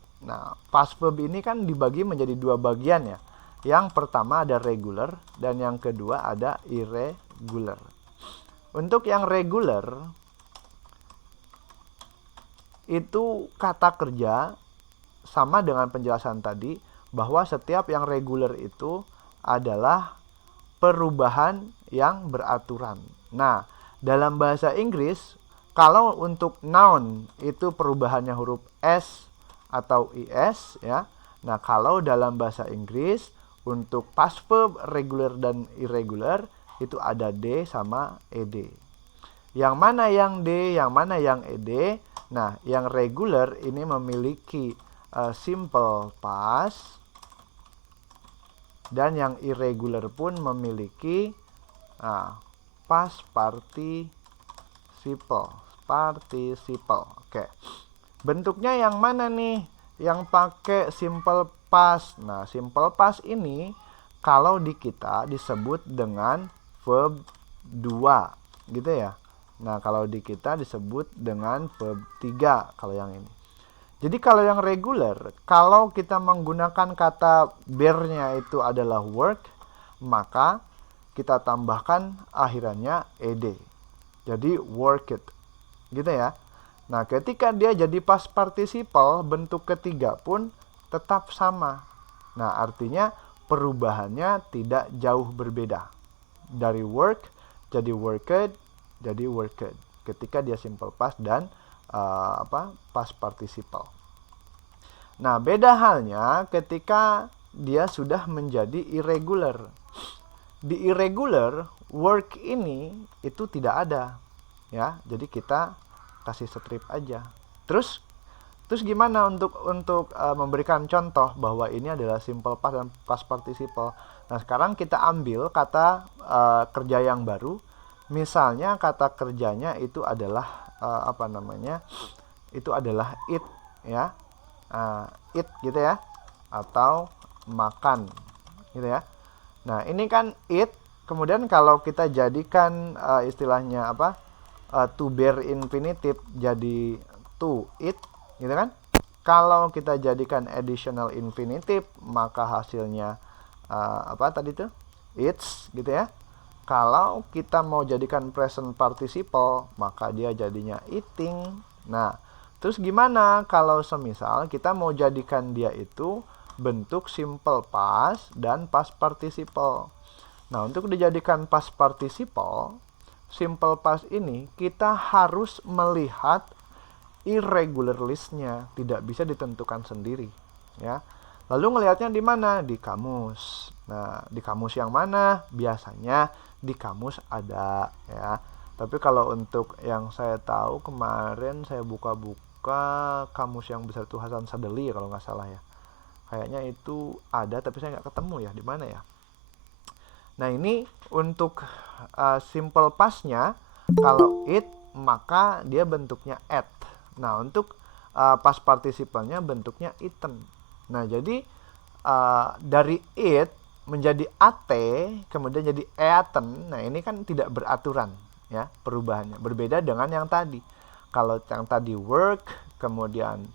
past verb ini kan dibagi menjadi dua bagian ya. Yang pertama ada regular dan yang kedua ada irregular. Untuk yang regular itu kata kerja sama dengan penjelasan tadi, bahwa setiap yang regular itu adalah perubahan yang beraturan. Nah, dalam bahasa Inggris, kalau untuk noun itu perubahannya huruf S atau IS ya. Nah, kalau dalam bahasa Inggris untuk past verb regular dan irregular itu ada D sama ED. Yang mana yang D, yang mana yang ED. Nah, yang regular ini memiliki simple past, dan yang irregular pun memiliki past participle. Oke. Bentuknya yang mana nih? Yang pakai simple past. Nah, simple past ini kalau di kita disebut dengan verb 2, gitu ya. Nah, kalau di kita disebut dengan verb 3 kalau yang ini. Jadi kalau yang regular, kalau kita menggunakan kata bear-nya itu adalah work, maka kita tambahkan akhirannya ed. Jadi work it. Gitu ya. Nah, ketika dia jadi past participle, bentuk ketiga pun tetap sama. Nah, artinya perubahannya tidak jauh berbeda. Dari work jadi worked, jadi worked. Ketika dia simple past dan past participle. Nah, beda halnya ketika dia sudah menjadi irregular. Di irregular, work ini itu tidak ada, ya. Jadi kita kasih strip aja. Terus gimana untuk memberikan contoh bahwa ini adalah simple past dan past participle. Nah, sekarang kita ambil kata kerja yang baru. Misalnya kata kerjanya itu adalah Itu adalah eat, ya. Eat gitu ya, atau makan gitu ya. Nah, ini kan eat, kemudian kalau kita jadikan istilahnya to bear infinitive jadi to eat gitu kan. Kalau kita jadikan additional infinitive maka hasilnya tadi tuh eats gitu ya. Kalau kita mau jadikan present participle maka dia jadinya eating. Nah, terus gimana kalau semisal kita mau jadikan dia itu bentuk simple past dan past participle. Nah, untuk dijadikan past participle, simple past ini kita harus melihat irregular listnya, tidak bisa ditentukan sendiri, ya. Lalu ngelihatnya di mana? Di kamus. Nah, di kamus yang mana? Biasanya di kamus ada, ya. Tapi kalau untuk yang saya tahu kemarin saya buka-buka kamus yang besar itu Hasan Sadeli kalau nggak salah ya. Kayaknya itu ada tapi saya nggak ketemu ya di mana ya. Nah, ini untuk simple past-nya kalau it maka dia bentuknya at. Nah, untuk past participle-nya bentuknya eaten. Nah, jadi dari it menjadi at kemudian jadi eaten. Nah, ini kan tidak beraturan ya perubahannya. Berbeda dengan yang tadi. Kalau yang tadi work, kemudian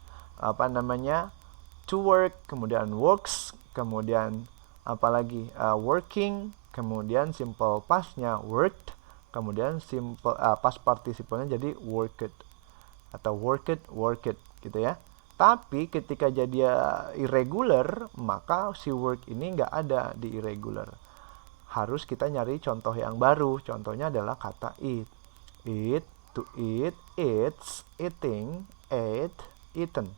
to work, kemudian works, kemudian apalagi working, kemudian simple past-nya worked, kemudian simple past participle-nya jadi worked atau worked gitu ya. Tapi ketika jadi irregular, maka si work ini nggak ada di irregular. Harus kita nyari contoh yang baru. Contohnya adalah kata eat. Eat, to eat, eats, eating, ate, eaten.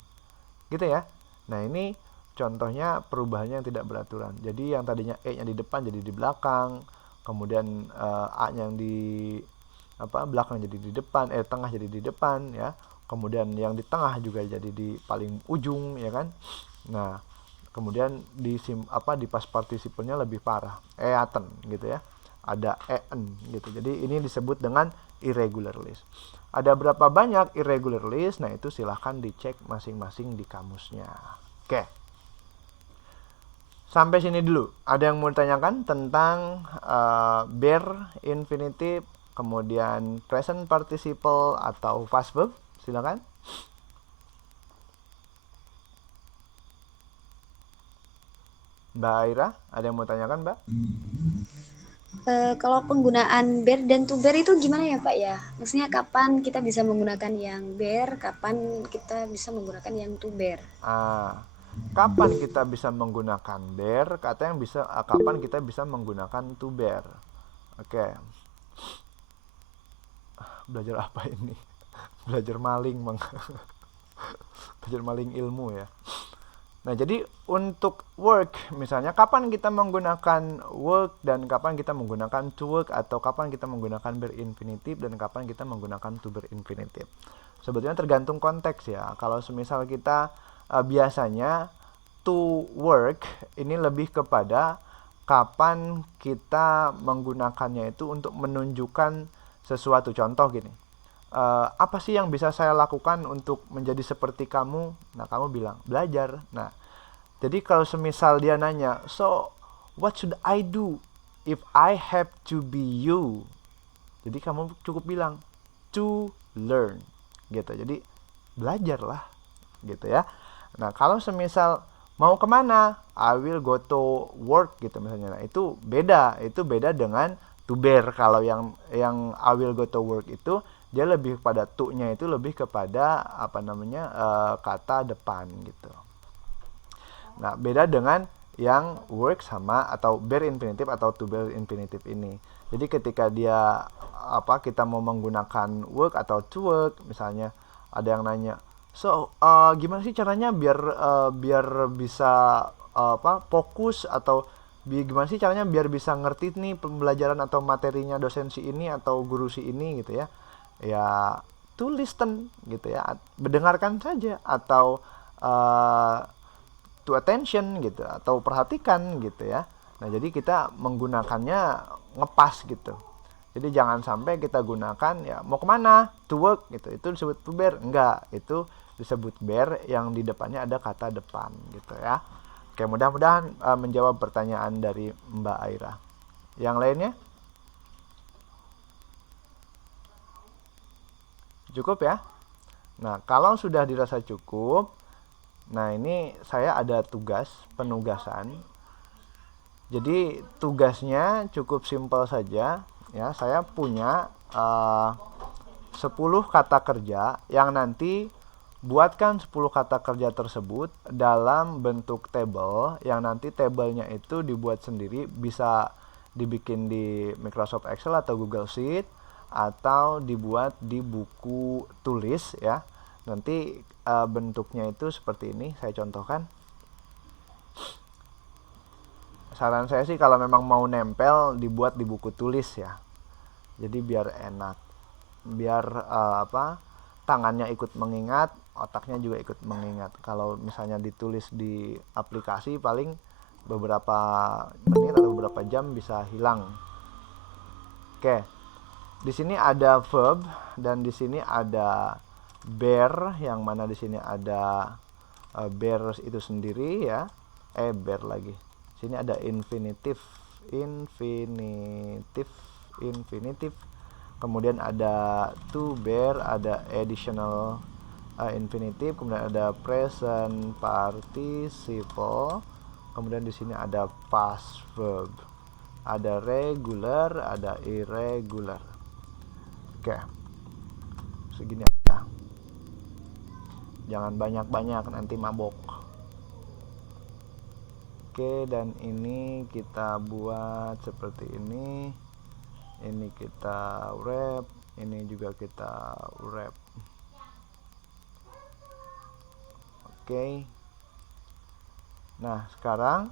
Gitu ya. Nah, ini contohnya perubahannya yang tidak beraturan. Jadi yang tadinya E-nya di depan jadi di belakang, kemudian A-nya yang di belakang jadi di depan, tengah jadi di depan ya. Kemudian yang di tengah juga jadi di paling ujung ya kan. Nah, kemudian di past participle-nya lebih parah, eaten gitu ya. Ada en gitu. Jadi ini disebut dengan irregular list. Ada berapa banyak irregular list? Nah, itu silahkan dicek masing-masing di kamusnya. Oke. Sampai sini dulu. Ada yang mau ditanyakan tentang bare infinitive, kemudian present participle atau past verb? Silakan. Mbak Aira, ada yang mau tanyakan, Mbak? Kalau penggunaan bear dan to bear itu gimana ya Pak ya? Maksudnya kapan kita bisa menggunakan yang bear, kapan kita bisa menggunakan yang to bear? Kapan kita bisa menggunakan bear? Kapan kita bisa menggunakan to bear? Oke. Belajar apa ini? Belajar maling, Bang. Belajar maling ilmu ya. Nah, jadi untuk work, misalnya kapan kita menggunakan work dan kapan kita menggunakan to work, atau kapan kita menggunakan berinfinitif dan kapan kita menggunakan to berinfinitif. Sebetulnya tergantung konteks ya. Kalau semisal kita biasanya to work ini lebih kepada kapan kita menggunakannya itu untuk menunjukkan sesuatu. Contoh gini, apa sih yang bisa saya lakukan untuk menjadi seperti kamu? Nah, kamu bilang belajar. Nah, jadi kalau semisal dia nanya, so what should I do if I have to be you? Jadi kamu cukup bilang to learn gitu. Jadi belajarlah gitu ya. Nah, kalau semisal mau kemana, I will go to work gitu misalnya. Nah, itu beda dengan to bear. Kalau yang I will go to work itu dia lebih pada to-nya itu lebih kepada kata depan gitu. Nah, beda dengan yang work sama atau bear infinitive atau to bear infinitive ini. Jadi ketika kita mau menggunakan work atau to work, misalnya ada yang nanya, so gimana sih caranya biar bisa fokus, atau gimana sih caranya biar bisa ngerti nih pembelajaran atau materinya dosen si ini atau guru si ini gitu ya. Ya, to listen gitu ya, mendengarkan saja, atau to attention gitu, atau perhatikan gitu ya. Nah, jadi kita menggunakannya ngepas gitu. Jadi jangan sampai kita gunakan ya mau kemana, to work gitu, itu disebut to bear. Enggak, itu disebut bear yang di depannya ada kata depan gitu ya. Oke, mudah-mudahan menjawab pertanyaan dari Mbak Aira. Yang lainnya? Cukup ya? Nah, kalau sudah dirasa cukup, nah ini saya ada penugasan. Jadi tugasnya cukup simpel saja ya. Saya punya 10 kata kerja yang nanti buatkan 10 kata kerja tersebut dalam bentuk tabel, yang nanti tabelnya itu dibuat sendiri, bisa dibikin di Microsoft Excel atau Google Sheet, atau dibuat di buku tulis ya. Nanti bentuknya itu seperti ini, saya contohkan. Saran saya sih kalau memang mau nempel, dibuat di buku tulis ya. Jadi biar enak, biar tangannya ikut mengingat, otaknya juga ikut mengingat. Kalau misalnya ditulis di aplikasi, paling beberapa menit atau beberapa jam bisa hilang. Oke, di sini ada verb dan di sini ada bear, yang mana di sini ada bear itu sendiri ya. Bear lagi. Sini ada infinitif. Kemudian ada to bear, ada additional infinitive, kemudian ada present participle, kemudian di sini ada past verb, ada regular, ada irregular. Oke, segini aja, jangan banyak-banyak nanti mabok. Oke, dan ini kita buat seperti ini kita wrap, ini juga kita wrap. Oke. Nah, sekarang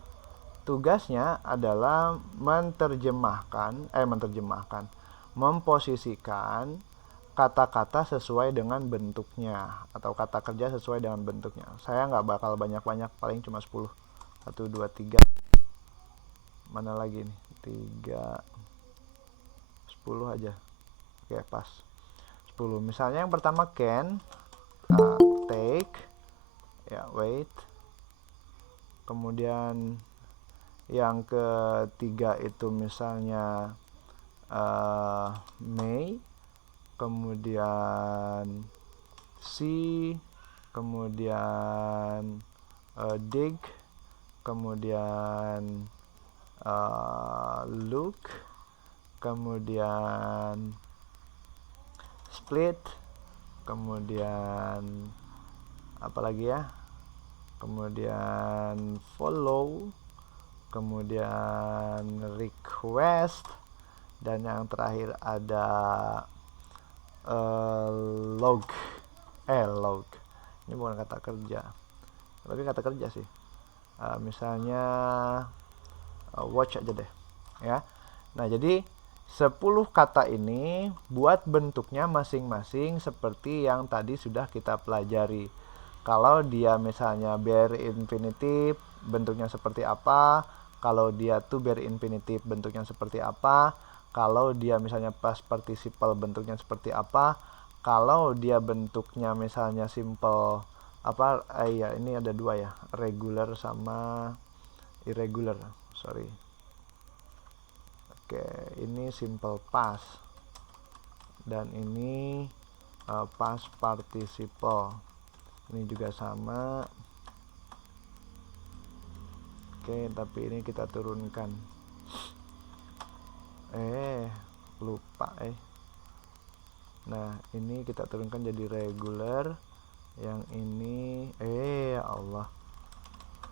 tugasnya adalah memposisikan kata-kata sesuai dengan bentuknya, atau kata kerja sesuai dengan bentuknya. Saya nggak bakal banyak-banyak, paling cuma 10. 1, 2, 3. Mana lagi nih? 3, 10 aja. Oke, pas. 10. Misalnya yang pertama can, take, ya wait. Kemudian yang ketiga itu misalnya may, kemudian see, kemudian dig, kemudian look, kemudian split, kemudian apa lagi ya, kemudian follow, kemudian request, dan yang terakhir ada log. Ini bukan kata kerja, tapi kata kerja sih. Misalnya watch aja deh ya. Nah, jadi 10 kata ini buat bentuknya masing-masing seperti yang tadi sudah kita pelajari. Kalau dia misalnya bare infinitive, bentuknya seperti apa? Kalau dia to bare infinitive, bentuknya seperti apa? Kalau dia misalnya past participle, bentuknya seperti apa? Kalau dia bentuknya misalnya simple apa? Ya ini ada dua ya, regular sama irregular. Sorry. Oke, ini simple past dan ini past participle. Ini juga sama. Oke, tapi ini kita turunkan. Lupa. Nah, ini kita turunkan jadi regular. Yang ini ya Allah.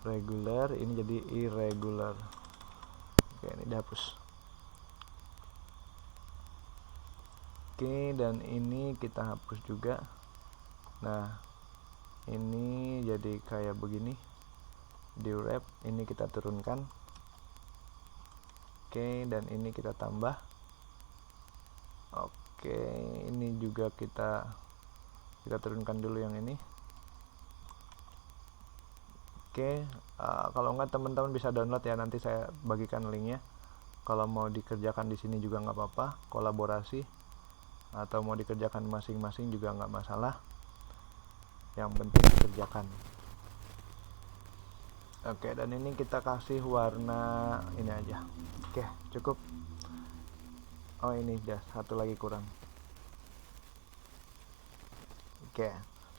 Regular, ini jadi irregular. Oke, ini dihapus. Oke, dan ini kita hapus juga. Nah, ini jadi kayak begini. Di wrap ini kita turunkan. Oke, dan ini kita tambah. Oke, ini juga kita turunkan dulu yang ini. Oke, kalau enggak teman-teman bisa download ya, nanti saya bagikan linknya. Kalau mau dikerjakan di sini juga nggak apa-apa, kolaborasi atau mau dikerjakan masing-masing juga nggak masalah. Yang penting dikerjakan. Oke, dan ini kita kasih warna ini aja. Oke, cukup. Oh, ini satu lagi kurang. Oke,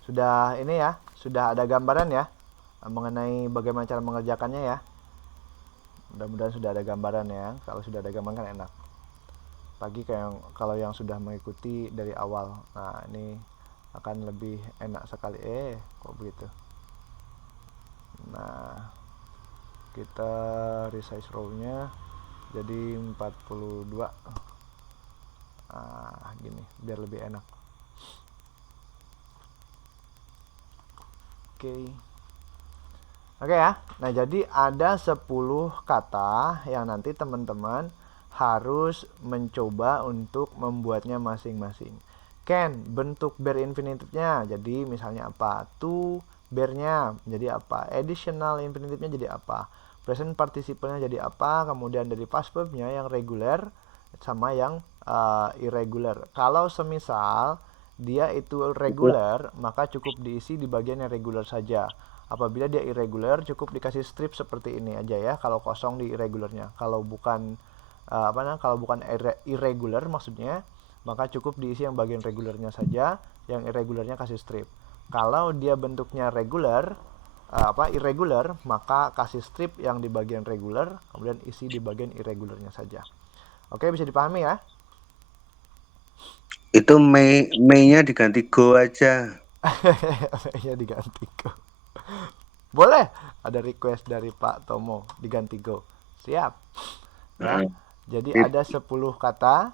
sudah ini ya, sudah ada gambaran ya mengenai bagaimana cara mengerjakannya ya. Mudah-mudahan sudah ada gambaran ya. Kalau sudah ada gambaran kan enak. Pagi kayak kalau yang sudah mengikuti dari awal. Nah, ini akan lebih enak sekali. Kok begitu? Nah, kita resize row-nya jadi 42. Gini biar lebih enak. Oke ya. Nah, jadi ada 10 kata yang nanti teman-teman harus mencoba untuk membuatnya masing-masing. Can, bentuk bare infinitive-nya jadi misalnya apa? To, bare-nya jadi apa? Additional infinitive-nya jadi apa? Present participle-nya jadi apa? Kemudian dari past verb-nya yang regular sama yang irregular. Kalau semisal dia itu regular, maka cukup diisi di bagian yang regular saja. Apabila dia irregular, cukup dikasih strip seperti ini aja ya. Kalau kosong di irregularnya. Kalau bukan irregular maksudnya, maka cukup diisi yang bagian regularnya saja. Yang irregularnya kasih strip. Kalau dia bentuknya regular, irregular, maka kasih strip yang di bagian regular, kemudian isi di bagian irregularnya saja. Oke, bisa dipahami ya? Itu Mei-nya diganti Go aja. Mei-nya diganti Go. Boleh, ada request dari Pak Tomo diganti Go. Siap. Ya. Jadi ada 10 kata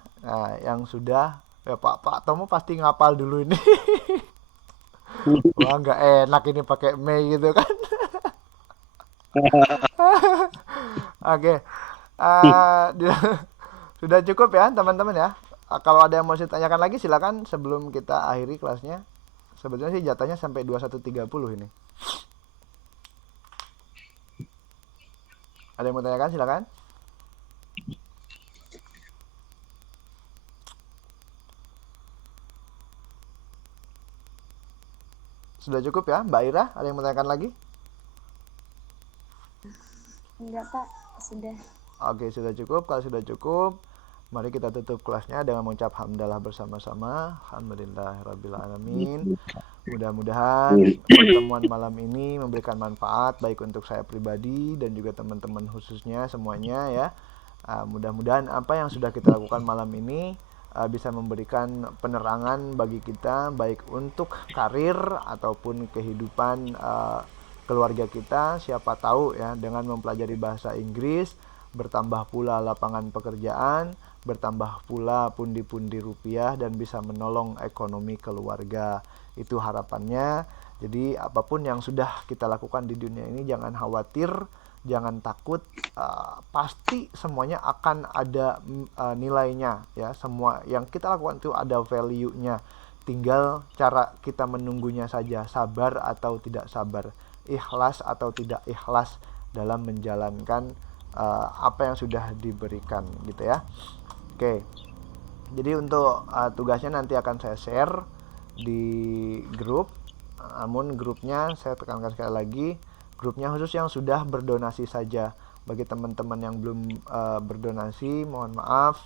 yang sudah ya Pak Tomo pasti ngapal dulu ini. Wah, nggak enak ini pakai Mei gitu kan. Oke. Sudah cukup ya teman-teman ya. Kalau ada yang mau ditanyakan lagi silakan sebelum kita akhiri kelasnya. Sebetulnya sih jatahnya sampai 21.30 ini. Ada yang mau tanyakan silakan. Sudah cukup ya Mbak Ira? Ada yang mau tanyakan lagi? Enggak Pak, sudah. Oke, sudah cukup. Kalau sudah cukup, mari kita tutup kelasnya dengan mengucap hamdalah bersama-sama. Alhamdulillahirrabbilalamin. Mudah-mudahan pertemuan malam ini memberikan manfaat baik untuk saya pribadi dan juga teman-teman khususnya semuanya ya. Mudah-mudahan apa yang sudah kita lakukan malam ini bisa memberikan penerangan bagi kita baik untuk karir ataupun kehidupan keluarga kita. Siapa tahu ya dengan mempelajari bahasa Inggris bertambah pula lapangan pekerjaan, bertambah pula pundi-pundi rupiah dan bisa menolong ekonomi keluarga. Itu harapannya. Jadi apapun yang sudah kita lakukan di dunia ini, jangan khawatir, jangan takut, pasti semuanya akan ada nilainya ya. Semua yang kita lakukan itu ada value-nya. Tinggal cara kita menunggunya saja, sabar atau tidak sabar, ikhlas atau tidak ikhlas dalam menjalankan apa yang sudah diberikan gitu ya. Oke. Jadi untuk tugasnya nanti akan saya share di grup. Namun grupnya saya tekankan sekali lagi, grupnya khusus yang sudah berdonasi saja. Bagi teman-teman yang belum berdonasi, mohon maaf,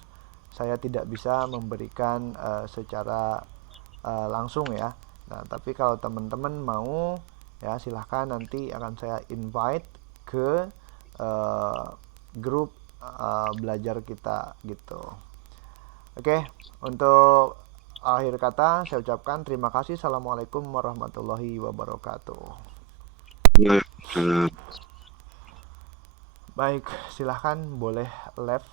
saya tidak bisa memberikan secara langsung ya. Nah, tapi kalau teman-teman mau ya silahkan, nanti akan saya invite ke grup belajar kita gitu. Oke, untuk akhir kata saya ucapkan terima kasih. Assalamualaikum warahmatullahi wabarakatuh. Baik, silahkan boleh live